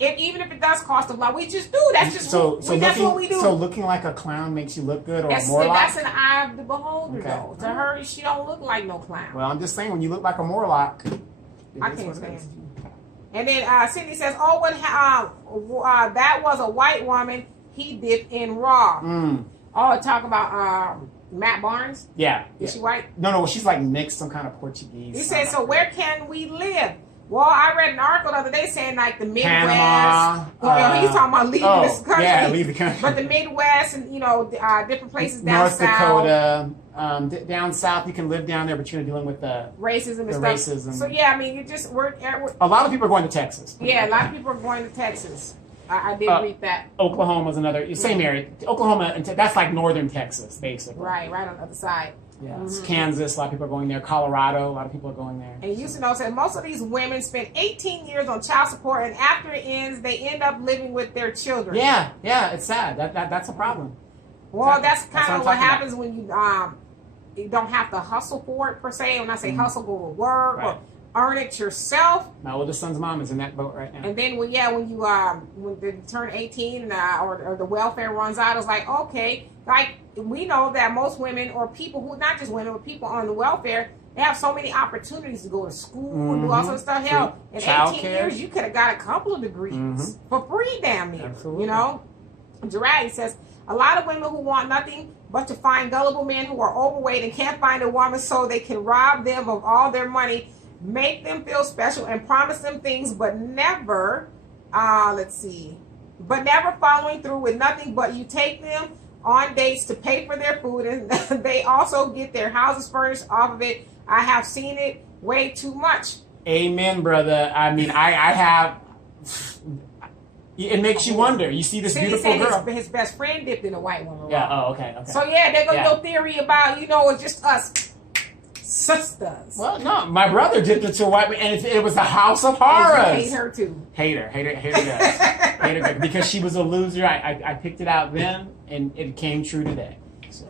Even if it does cost a lot, we just do. That's just that's what we do. So looking like a clown makes you look good, or more like? That's an eye of the beholder, though. To her, she don't look like no clown. Well, I'm just saying, when you look like a Morlock, I can't stand you. And then Sydney says, "Oh, that was a white woman. He dipped in raw." Oh, talk about Matt Barnes. Yeah. Is she white? No, she's like mixed, some kind of Portuguese. He said, "So where can we live?" Well, I read an article the other day saying like the Midwest. Panama. He's talking about leaving this country. Yeah, leave the country. But the Midwest and different places down North south. Dakota, down south, you can live down there, but you're dealing with the racism and stuff. Racism. So yeah, I mean, we're a lot of people are going to Texas. Yeah, a lot of people are going to Texas. I did read that. Oklahoma's another same area. Oklahoma, and that's like northern Texas, basically. Right on the other side. Yeah, Kansas, a lot of people are going there. Colorado, a lot of people are going there. And you know, said most of these women spend 18 years on child support, and after it ends, they end up living with their children. Yeah, it's sad. That's a problem. Well, that's kind of what happens when you don't have to hustle for it per se. When I say hustle, go to work or earn it yourself. My oldest son's mom is in that boat right now. And then when they turn 18 or the welfare runs out, it's like, okay, like we know that most women or people who, not just women, but people on the welfare, they have so many opportunities to go to school and do all sorts of stuff. Hell, in 18 years, you could have got a couple of degrees for free, damn near. Absolutely. You know? Gerard says, a lot of women who want nothing but to find gullible men who are overweight and can't find a woman so they can rob them of all their money, make them feel special, and promise them things, but never, never following through with nothing. But you take them on dates to pay for their food, and they also get their houses furnished off of it. I have seen it way too much. Amen, brother. I mean, I have. It makes you wonder. You see this beautiful girl. His best friend dipped in a white woman. Yeah. Oh, okay. So yeah, there goes your theory about it's just us sisters. Well, no, my brother dipped into a white man, and it was a house of horrors. I hate her too. Hate her guts. Because she was a loser. I picked it out then, and it came true today. So.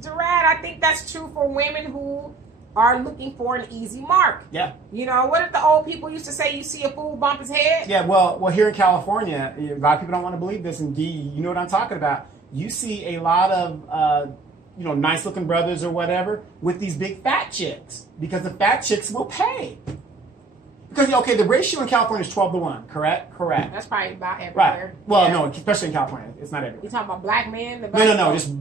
Gerard, I think that's true for women who are looking for an easy mark. Yeah. You know, what if the old people used to say, you see a fool bump his head? Yeah, well, here in California, a lot of people don't want to believe this, and D, you know what I'm talking about. You see a lot of, nice-looking brothers or whatever with these big fat chicks, because the fat chicks will pay. Because, the ratio in California is 12-1, correct? Correct. That's probably about everywhere. Right. Well, no, especially in California. It's not everywhere. You talking about black men? No, just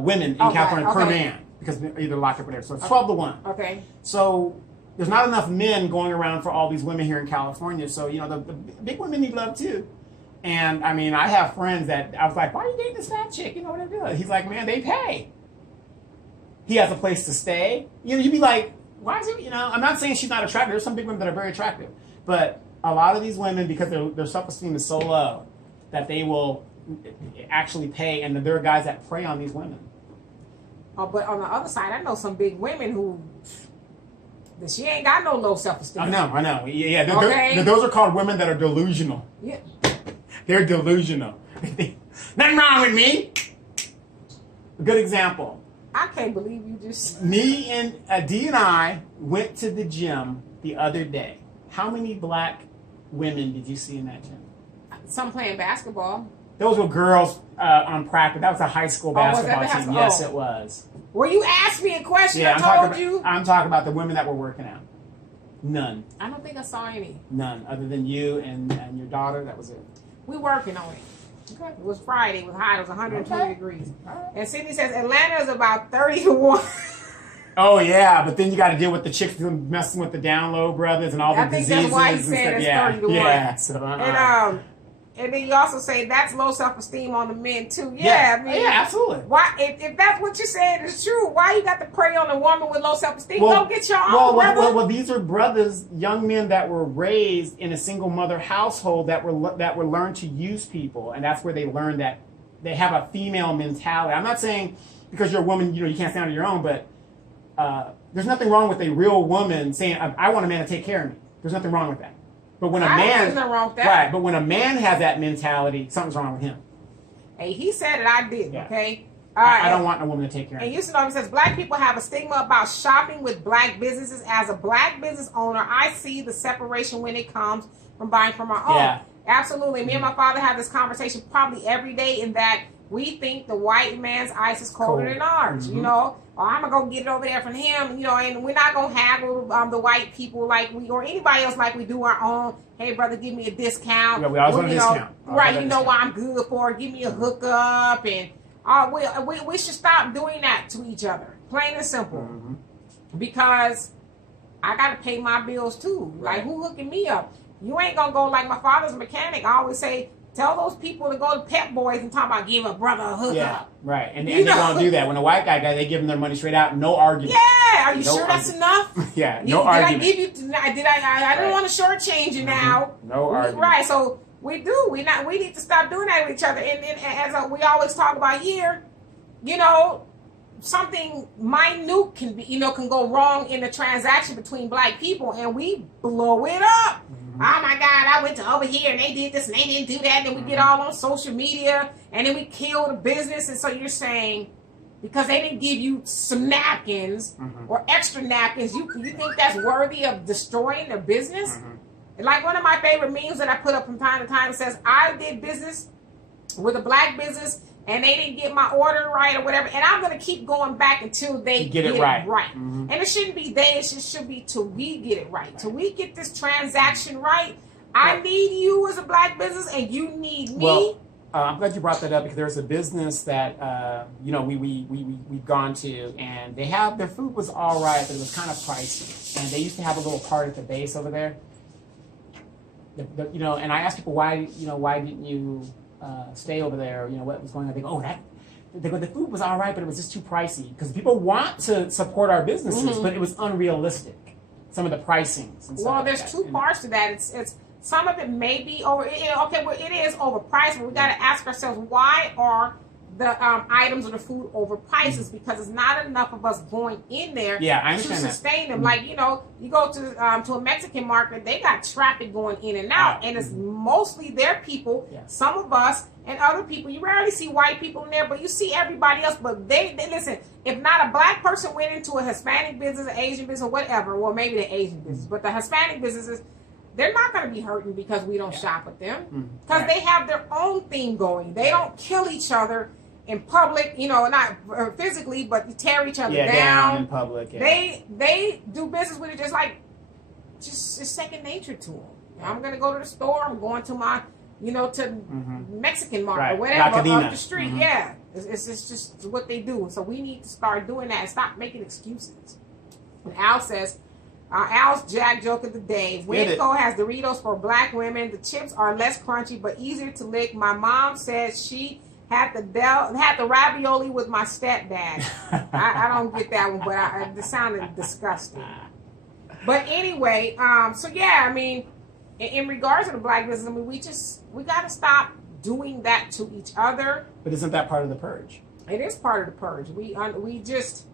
women in California per man, because they're either locked up or whatever. So it's 12-1. Okay. So there's not enough men going around for all these women here in California. So, the big women need love too. And, I mean, I have friends that I was like, why are you dating this fat chick? You know what I do? He's like, man, they pay. He has a place to stay. You'd be like, why is it, I'm not saying she's not attractive. There's some big women that are very attractive. But a lot of these women, because their self-esteem is so low, that they will actually pay, and there are guys that prey on these women. But on the other side, I know some big women who, she ain't got no low self-esteem. I know. Yeah. Those are called women that are delusional. Yeah. They're delusional. Nothing wrong with me. A good example. I can't believe you just... Me and D and I went to the gym the other day. How many black women did you see in that gym? Some playing basketball. Those were girls on practice. That was a high school basketball team. Yes, it was. Well, you asked me a question. Yeah, I told you. I'm talking about the women that were working out. None. I don't think I saw any. None, other than you and your daughter. That was it. We working on it. Okay. It was Friday. It was hot. It was 120 degrees. And Sydney says Atlanta is about 30 to 1. Oh yeah, but then you got to deal with the chicks messing with the down low brothers and all the diseases. I think that's why he said it's 30 to 1. Yeah. So, and then you also say that's low self-esteem on the men too. Yeah, I mean, yeah, absolutely. Why, if that's what you're saying is true, why you got to prey on a woman with low self-esteem? Go get your own brother. Well, these are brothers, young men that were raised in a single mother household that were learned to use people, and that's where they learn that they have a female mentality. I'm not saying because you're a woman, you can't stand on your own, but there's nothing wrong with a real woman saying, "I want a man to take care of me." There's nothing wrong with that. But when there's nothing wrong with that. Right, but when a man has that mentality, something's wrong with him. Hey, he said it, I did, okay? I don't want a woman to take care of me. And Houston Owen says, black people have a stigma about shopping with black businesses. As a black business owner, I see the separation when it comes from buying from our own. Yeah. Absolutely. Me and my father have this conversation probably every day in that we think the white man's ice is colder than ours, or I'm going to go get it over there from him, and we're not going to haggle the white people like or anybody else like we do our own. Hey, brother, give me a discount. Yeah, we always want a discount. Right, what I'm good for. Give me a hookup. And we should stop doing that to each other, plain and simple. Because I got to pay my bills too. Like, who hooking me up? You ain't going to go like my father's a mechanic. I always say, tell those people to go to Pep Boys and talk about give a brother a hookup. Yeah, right. And they don't do that. When a white guy, they give them their money straight out, no argument. Yeah, are you sure that's enough? Yeah, no argument. Did I give you? I didn't want to shortchange you now. No argument. Right. So we do. We need to stop doing that with each other. And as we always talk about here, something minute can be, can go wrong in the transaction between black people, and we blow it up. Oh my God, I went to over here and they did this and they didn't do that. And then we get all on social media and then we kill the business. And so you're saying because they didn't give you some napkins or extra napkins, you think that's worthy of destroying their business? And like one of my favorite memes that I put up from time to time says, I did business with a black business and they didn't get my order right or whatever, and I'm going to keep going back until they get it right. And it shouldn't be they, it should be till we get it right. Till we get this transaction right. I need you as a black business and you need me. Well, I'm glad you brought that up because there's a business that, we've gone to, and their food was all right, but it was kind of pricey. And they used to have a little part at the base over there. And I asked people, why didn't you stay over there, what was going on. They go, the food was all right, but it was just too pricey. Because people want to support our businesses, but it was unrealistic. Some of the pricings. And stuff well, there's two parts to that. It's some of it may be over. It is overpriced, but we got to ask ourselves, why are the items of the food overpriced? Is because it's not enough of us going in there to sustain them. Like, you go to a Mexican market, they got traffic going in and out, and it's mostly their people, some of us, and other people. You rarely see white people in there, but you see everybody else. But they listen, if not a black person went into a Hispanic business, an Asian business, or whatever, well, maybe the Asian business, but the Hispanic businesses, they're not going to be hurting because we don't shop with them. Because they have their own thing going. They don't kill each other in public, not physically, but tear each other down in public. Yeah. They do business with it just it's second nature to them. I'm gonna go to the store. I'm going to my, to Mexican market or whatever off the street. Yeah, it's just what they do. So we need to start doing that and stop making excuses. And Al says, Al's Jack joke of the day. Winco has Doritos for black women. The chips are less crunchy but easier to lick. My mom says she had the ravioli with my stepdad. I don't get that one, but it sounded disgusting. But anyway, in regards to the black business, we got to stop doing that to each other. But isn't that part of the purge? It is part of the purge. We just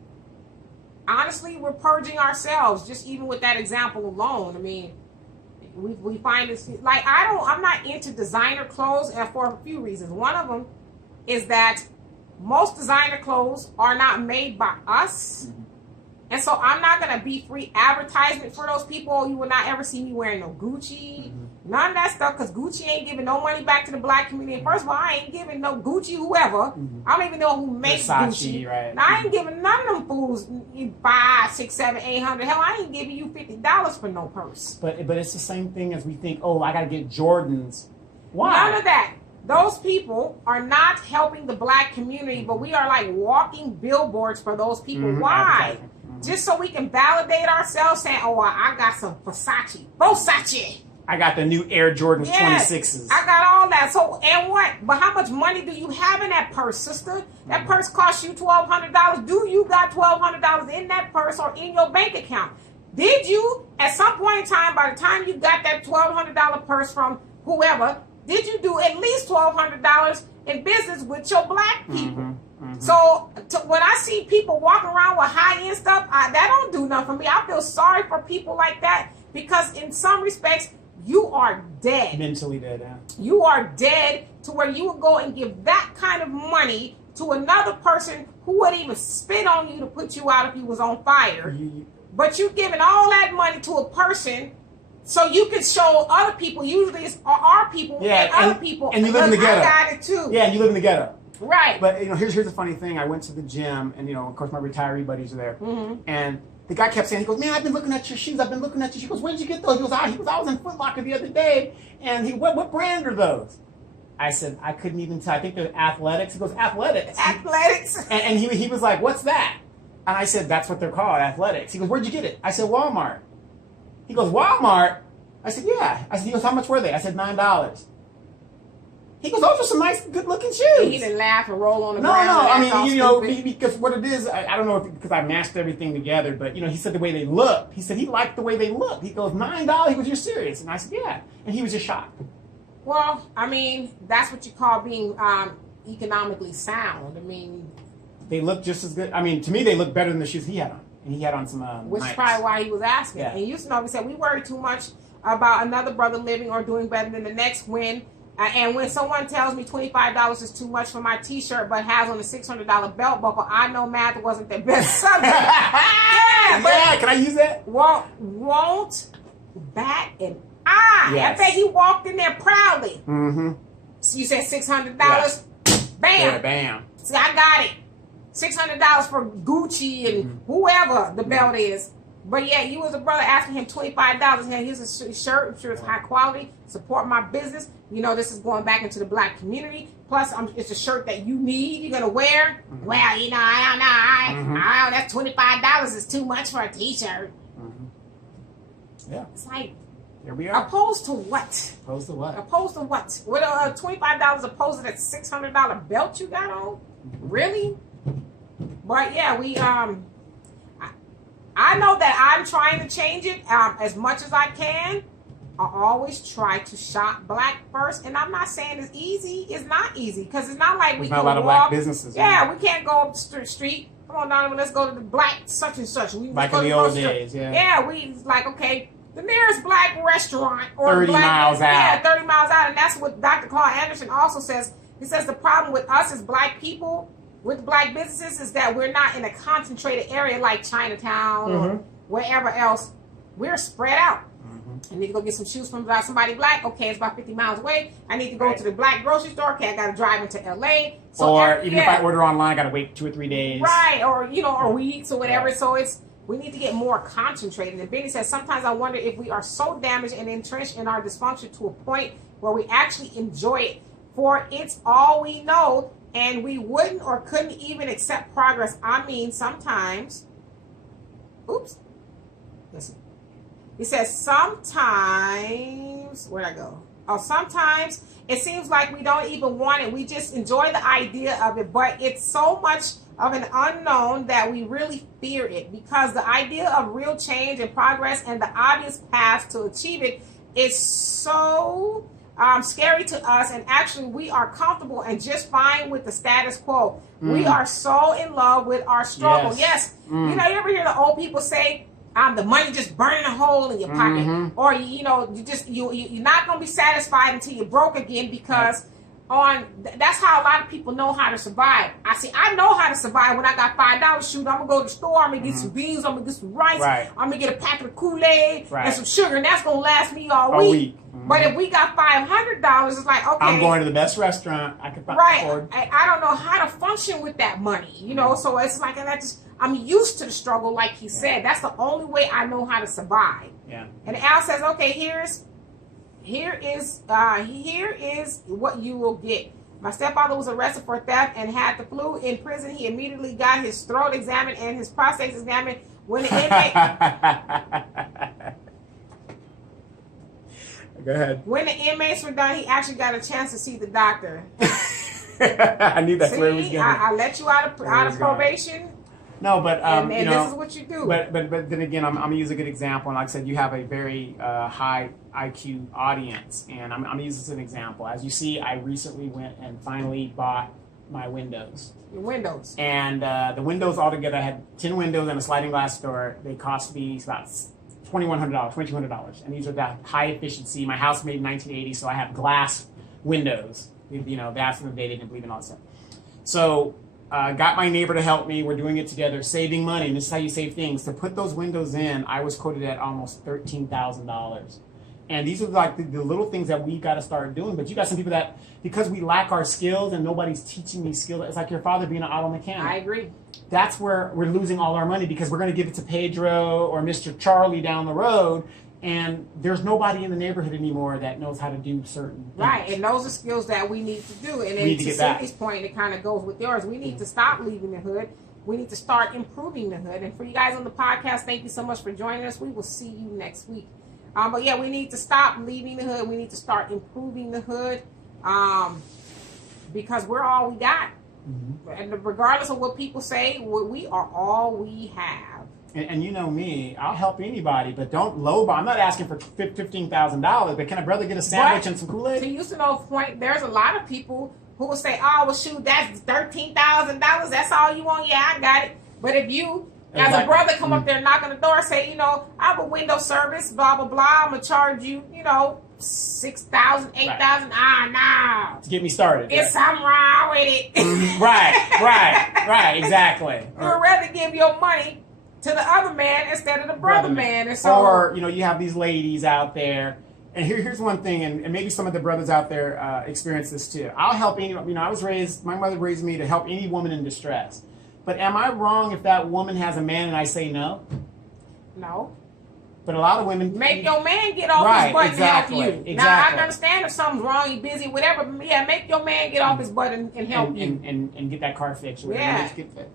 honestly, we're purging ourselves. Just even with that example alone, we find this like I'm not into designer clothes, and for a few reasons. One of them is that most designer clothes are not made by us. And so I'm not going to be free advertisement for those people. You will not ever see me wearing no Gucci, none of that stuff, because Gucci ain't giving no money back to the black community. And first of all, I ain't giving no Gucci whoever. I don't even know who makes Gucci. Right. Now, I ain't giving none of them fools $500, $600, $700, $800. Hell, I ain't giving you $50 for no purse. But it's the same thing as we think, I got to get Jordans. Why? None of that. those people are not helping the black community, but we are like walking billboards for those people. Why? Just so we can validate ourselves, saying, "Oh, I got some Versace. I got the new Air Jordan 26s. I got all that." So, and what? But how much money do you have in that purse, sister? That purse costs you $1,200. Do you got $1,200 in that purse or in your bank account? Did you, at some point in time, by the time you got that $1,200 purse from whoever, did you do at least $1,200 in business with your black people? So when I see people walking around with high-end stuff, that don't do nothing for me. I feel sorry for people like that because in some respects, you are dead. Mentally dead, yeah. You are dead to where you would go and give that kind of money to another person who would even spit on you to put you out if you was on fire. But you giving all that money to a person so you can show other people, usually it's our people and other people. And you live in the ghetto. I got it too. Yeah, and you live in the ghetto. Right. But, here's the funny thing. I went to the gym, and, of course, my retiree buddies are there. And the guy kept saying, he goes, "Man, I've been looking at your shoes. I've been looking at your shoes." He goes, "Where did you get those?" He goes, I was in Foot Locker the other day. And what brand are those? I said, I couldn't even tell. I think they're Athletics. He goes, "Athletics?" Athletics? And he was like, "What's that?" And I said, "That's what they're called, Athletics." He goes, "Where'd you get it?" I said, "Walmart." He goes, "Walmart?" I said, "Yeah." I said, he goes, "How much were they?" I said, $9. He goes, "Those are some nice, good-looking shoes." He didn't laugh and roll on the No, ground. I mean, because what it is, I don't know if because I mashed everything together, but, he said the way they looked. He said he liked the way they looked. He goes, $9? He goes, "You're serious?" And I said, "Yeah." And he was just shocked. Well, I mean, that's what you call being economically sound. I mean, they look just as good. I mean, to me, they look better than the shoes he had on. And he had on some which Nikes. is probably why he was asking. Yeah. And you know, we said we worry too much about another brother living or doing better than the next when. And when someone tells me $25 is too much for my T-shirt, but has on a $600 belt buckle, I know math wasn't their best subject. Yeah, can I use that? Won't bat an eye. Yes. I bet he walked in there proudly. So you said $600. Bam. Yeah, bam. See, I got it. $600 for Gucci and whoever the belt is. But yeah, you as a brother asking him $25. Hey, here's a shirt. I'm sure it's high quality. Support my business. This is going back into the black community. Plus, it's a shirt that you need. You're gonna wear. Well, I don't know. That $25 is too much for a T-shirt. Yeah. It's like, here we are. Opposed to what? Opposed to what? Opposed to what? What $25 opposed to that $600 belt you got on? Really? But yeah, we I know that I'm trying to change it as much as I can. I always try to shop black first, and I'm not saying it's easy. It's not easy because it's not like we can a lot of black businesses. Yeah, we can't go up the street. Come on, Donovan, let's go to the black such and such. Like in the old days, yeah. Yeah, we like okay. The nearest black restaurant or 30 miles out. Yeah, 30 miles out, and that's what Dr. Claude Anderson also says. He says the problem with us as black people, with black businesses, is that we're not in a concentrated area like Chinatown or wherever else. We're spread out. I need to go get some shoes from somebody black. Okay, it's about 50 miles away. I need to go to the black grocery store. Okay, I got to drive into LA. So or even if I order online, I got to wait 2 or 3 days. Right, or or weeks or whatever. Yeah. So we need to get more concentrated. And Benny says, sometimes I wonder if we are so damaged and entrenched in our dysfunction to a point where we actually enjoy it. For it's all we know, and we wouldn't or couldn't even accept progress. I mean, sometimes. Oops. Listen. He says, sometimes, where'd I go? Oh, sometimes it seems like we don't even want it. We just enjoy the idea of it, but it's so much of an unknown that we really fear it because the idea of real change and progress and the obvious path to achieve it is so scary to us. And actually, we are comfortable and just fine with the status quo. We are so in love with our struggle. Yes. You ever hear the old people say, the money just burning a hole in your pocket, or you're not gonna be satisfied until you're broke again because that's how a lot of people know how to survive. I know how to survive when I got $5. Shoot, I'm gonna go to the store, I'm gonna get some beans, I'm gonna get some rice, I'm gonna get a packet of Kool-Aid and some sugar, and that's gonna last me all week. But if we got $500, it's like, okay, I'm going to the best restaurant I could afford. I don't know how to function with that money, so it's like, and I'm used to the struggle, like he said. That's the only way I know how to survive. Yeah. And Al says, okay, here's here is what you will get. My stepfather was arrested for theft and had the flu. In prison, he immediately got his throat examined and his prostate examined. When the inmate Go ahead. When the inmates were done, he actually got a chance to see the doctor. I knew that's where it was going. I let you out of probation. No, but and you know, this is what you do. But then again, I'm gonna use a good example. And like I said, you have a very high IQ audience, and I'm gonna use this as an example. As you see, I recently went and finally bought my windows. Your windows. And the windows altogether, I had 10 windows and a sliding glass door. They cost me about $2,200, and these are that high efficiency. My house made in 1980, so I have glass windows. You know, that's when they didn't believe in all that stuff. So. Got my neighbor to help me. We're doing it together, saving money. And this is how you save things. To put those windows in, I was quoted at almost $13,000. And these are like the little things that we got to start doing. But you got some people that, because we lack our skills and nobody's teaching me skills, it's like your father being an auto mechanic. I agree. That's where we're losing all our money, because we're going to give it to Pedro or Mr. Charlie down the road. And there's nobody in the neighborhood anymore that knows how to do certain things. Right, and those are skills that we need to do. And then to Cindy's point, it kind of goes with yours. We need to stop leaving the hood. We need to start improving the hood. And for you guys on the podcast, thank you so much for joining us. We will see you next week. But yeah, we need to stop leaving the hood. We need to start improving the hood, because we're all we got. Mm-hmm. And regardless of what people say, we are all we have. And you know me, I'll help anybody, but don't lowball. I'm not asking for $15,000, but can a brother get a sandwich and some Kool-Aid? To Houston's point, there's a lot of people who will say, "Oh, well, shoot, that's $13,000. That's all you want? Yeah, I got it." But if you, as a brother, come up there and knock on the door, and say, "You know, I have a window service, blah blah blah. I'm gonna charge you, you know, $6,000, $8,000. Nah. To get me started. It's something wrong with it." Right, exactly. You would rather give your money to the other man instead of the brother man. And so, or, you know, you have these ladies out there, and here's one thing, and maybe some of the brothers out there experience this too. I'll help anyone. You know, my mother raised me to help any woman in distress. But am I wrong if that woman has a man and I say no? No. But a lot of women make your man get off his butt and help you. Now I understand if something's wrong, he's busy, whatever. But yeah, make your man get off his butt and help you and get that car fixed. Yeah.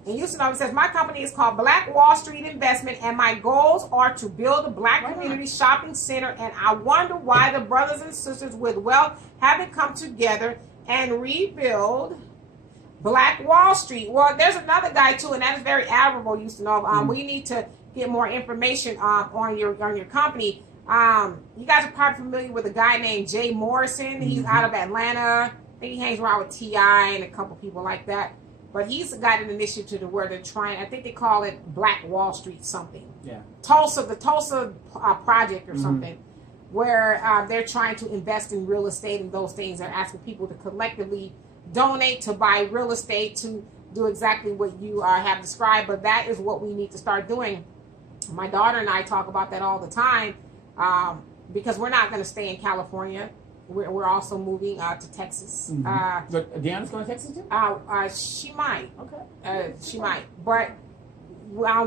And Houston says, my company is called Black Wall Street Investment, and my goals are to build a black community shopping center. And I wonder why the brothers and sisters with wealth haven't come together and rebuild Black Wall Street. Well, there's another guy too, and that is very admirable, Houston. We need to get more information on your company. You guys are probably familiar with a guy named Jay Morrison. He's out of Atlanta. I think he hangs around with T.I. and a couple people like that. But he's got an initiative to where they're trying, I think they call it Black Wall Street something. Yeah. The Tulsa Project or something, where they're trying to invest in real estate and those things. They're asking people to collectively donate to buy real estate to do exactly what you have described. But that is what we need to start doing. My daughter and I talk about that all the time, because we're not going to stay in California. We're also moving to Texas. But Deanna's going to Texas too? She might. Okay. She might. But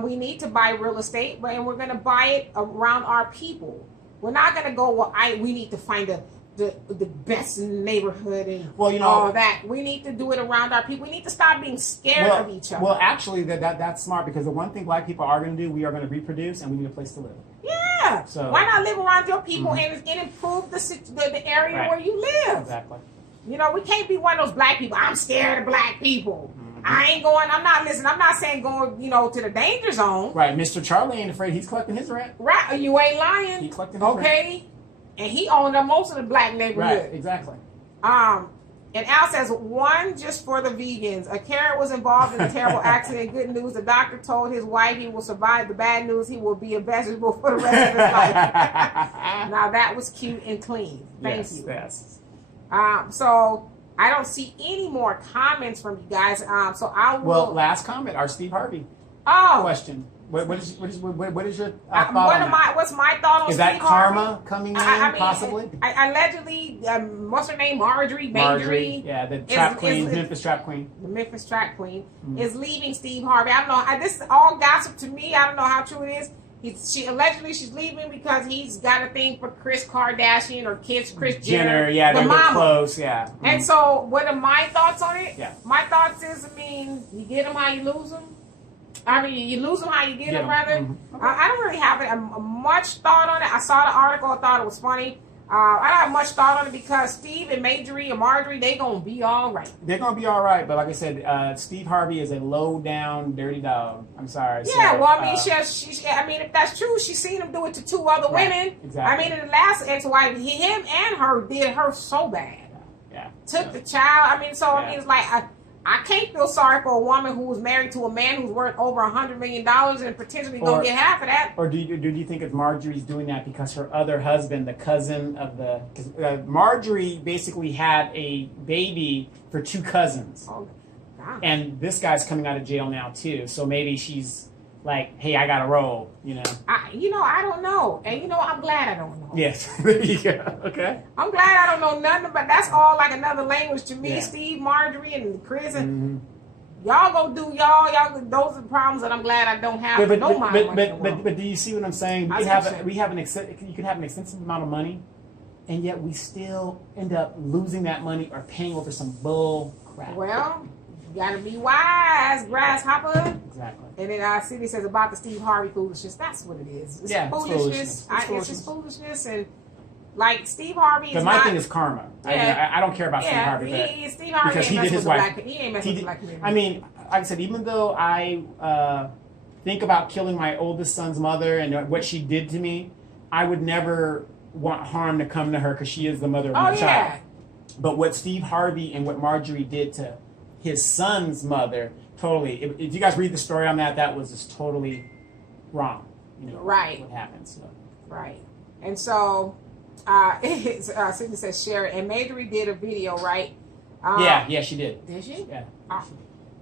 we need to buy real estate, and we're going to buy it around our people. We're not going to go, we need to find the best neighborhood and all that. We need to do it around our people. We need to stop being scared of each other. Well, actually, that's smart, because the one thing black people are going to do, we are going to reproduce, and we need a place to live. Yeah. So why not live around your people and improve the area where you live? Exactly. You know, we can't be one of those black people. I'm scared of black people. I'm not saying going, to the danger zone. Right. Mr. Charlie ain't afraid. He's collecting his rent. Right. You ain't lying. He's collecting his rent. And he owned most of the black neighborhood. Right, exactly. And Al says, one just for the vegans. A carrot was involved in a terrible accident. Good news, the doctor told his wife he will survive. The bad news, he will be a vegetable for the rest of his life. Now that was cute and clean. Thank you. Yes. So I don't see any more comments from you guys. So I will. Well, last comment, our Steve Harvey question. What is your thought on that? What's my thought on Is Steve that karma coming in, possibly? Allegedly, what's her name? Marjorie. Yeah, the trap queen, Memphis trap queen. The Memphis trap queen is leaving Steve Harvey. I don't know. This is all gossip to me. I don't know how true it is. She allegedly she's leaving because he's got a thing for Kris Kardashian or Kris Jenner. Yeah, the they're mama. close. Yeah. And so, what are my thoughts on it? Yeah. My thoughts is, I mean, you get them how you lose them. I mean, you lose them how you get them, rather. Mm-hmm. I don't really have much thought on it. I saw the article. I thought it was funny. I don't have much thought on it because Steve and Marjorie, they gonna be all right. They're gonna be all right, but like I said, Steve Harvey is a low down, dirty dog. I'm sorry. Yeah, so, well, I mean, I mean, if that's true, she's seen him do it to 2 other women. Exactly. I mean, in the last ex-wife, him and her did her so bad. Yeah. Took the child. I mean, so I mean, it's like I can't feel sorry for a woman who was married to a man who's worth over $100 million and potentially gonna get half of that. Or do you think that Marjorie's doing that because her other husband, the cousin of because Marjorie basically had a baby for 2 cousins, and this guy's coming out of jail now too. So maybe she's like, hey, I gotta roll, you know. I don't know, and I'm glad I don't know. Yes, there you go. Okay. I'm glad I don't know nothing, but that's all like another language to me. Yeah. Steve, Marjorie, and Chris, and y'all go do y'all. Those are the problems that I'm glad I don't have. But do you see what I'm saying? You can have an extensive amount of money, and yet we still end up losing that money or paying over some bull crap. Well, you gotta be wise, grasshopper. Exactly. And then Cindy says about the Steve Harvey foolishness. That's what it is. It's foolishness. It's just foolishness, and like Steve Harvey. But my thing is karma. Yeah. I don't care about Steve Harvey. Steve Harvey because he did his wife. He ain't messing with the black community. I mean, like I said, even though I think about killing my oldest son's mother and what she did to me, I would never want harm to come to her because she is the mother of my child. But what Steve Harvey and what Marjorie did to his son's mother, totally. If you guys read the story on that, that was just totally wrong. Right. What happened? So. Right. And so, Cindy says share it. And Marjorie did a video, right? Yeah, she did. Did she? Yeah.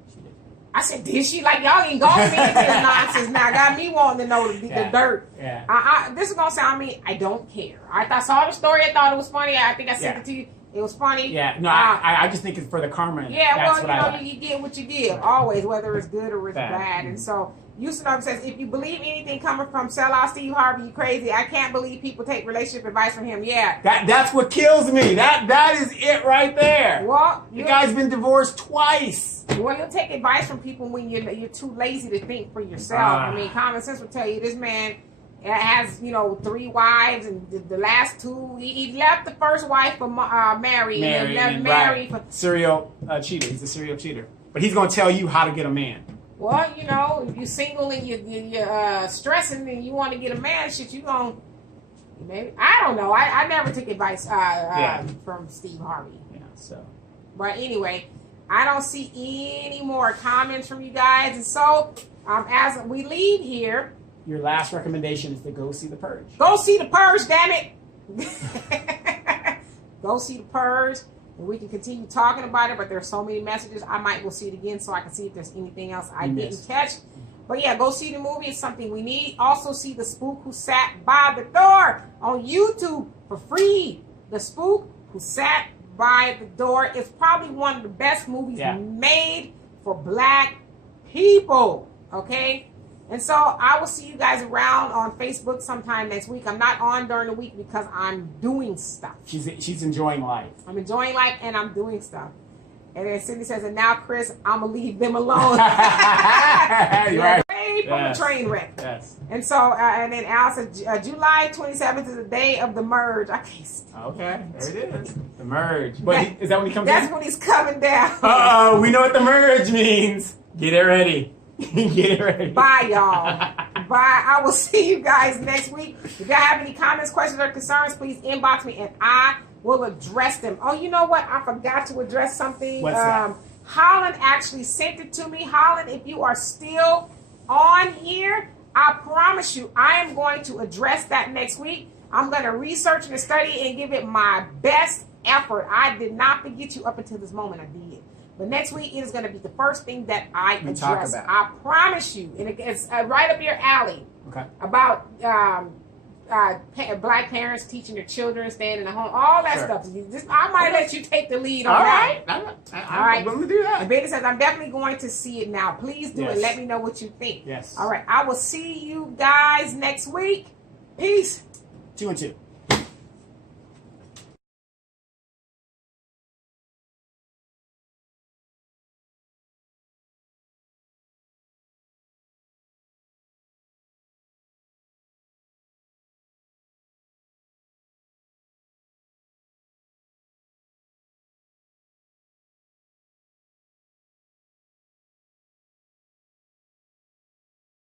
She did. I said, did she? Like, y'all ain't going into this nonsense now. Got me wanting to know the dirt. Yeah. This is going to sound mean. I don't care. I saw the story. I thought it was funny. I think I sent it to you. It was funny. Yeah, no, I just think it's for the karma. Yeah, that's well, you get what you give, always, whether it's good or it's bad. And so, Houston says, if you believe anything coming from sellout Steve Harvey, you crazy. I can't believe people take relationship advice from him. Yeah. That's what kills me. That is it right there. Well, the guy's been divorced twice. Well, you'll take advice from people when you're too lazy to think for yourself. I mean, common sense will tell you this man has 3 wives, and the last 2 he left the first wife for Mary and left Mary for serial cheater. He's a serial cheater, but he's gonna tell you how to get a man. Well, if you're single and you're stressing and you want to get a man, shit, you gonna maybe I don't know. I never took advice from Steve Harvey. Yeah. So, but anyway, I don't see any more comments from you guys, and so as we leave here. Your last recommendation is to go see The Purge. Go see The Purge, damn it! Go see The Purge. And we can continue talking about it, but there's so many messages. I might go see it again so I can see if there's anything else I didn't catch. But yeah, go see the movie. It's something we need. Also see The Spook Who Sat by the Door on YouTube for free. The Spook Who Sat by the Door is probably one of the best movies made for black people. Okay? And so I will see you guys around on Facebook sometime next week. I'm not on during the week because I'm doing stuff. She's enjoying life. I'm enjoying life and I'm doing stuff. And then Cindy says, and now, Chris, I'm going to leave them alone. Right. Away from the train wreck. Yes. And so, and then Al says, July 27th is the day of the merge. I can't stand Okay, there it is. The merge. But is that when he comes That's in? when he's coming down. Uh-oh, we know what the merge means. Get it ready. Get it ready. Bye, y'all. Bye. I will see you guys next week. If y'all have any comments, questions, or concerns, please inbox me and I will address them. Oh, you know what? I forgot to address something. What's that? Holland actually sent it to me. Holland, if you are still on here, I promise you I am going to address that next week. I'm going to research and study and give it my best effort. I did not forget you up until this moment. I did. But next week, it is going to be the first thing that I address. I promise you. And it's right up your alley. Okay. About black parents teaching their children, staying in the home, all that stuff. I might let you take the lead on All that. right. All right. I'm going to do that. And Betty says, I'm definitely going to see it now. Please do it. Yes. Let me know what you think. Yes. All right. I will see you guys next week. Peace. 2 and 2.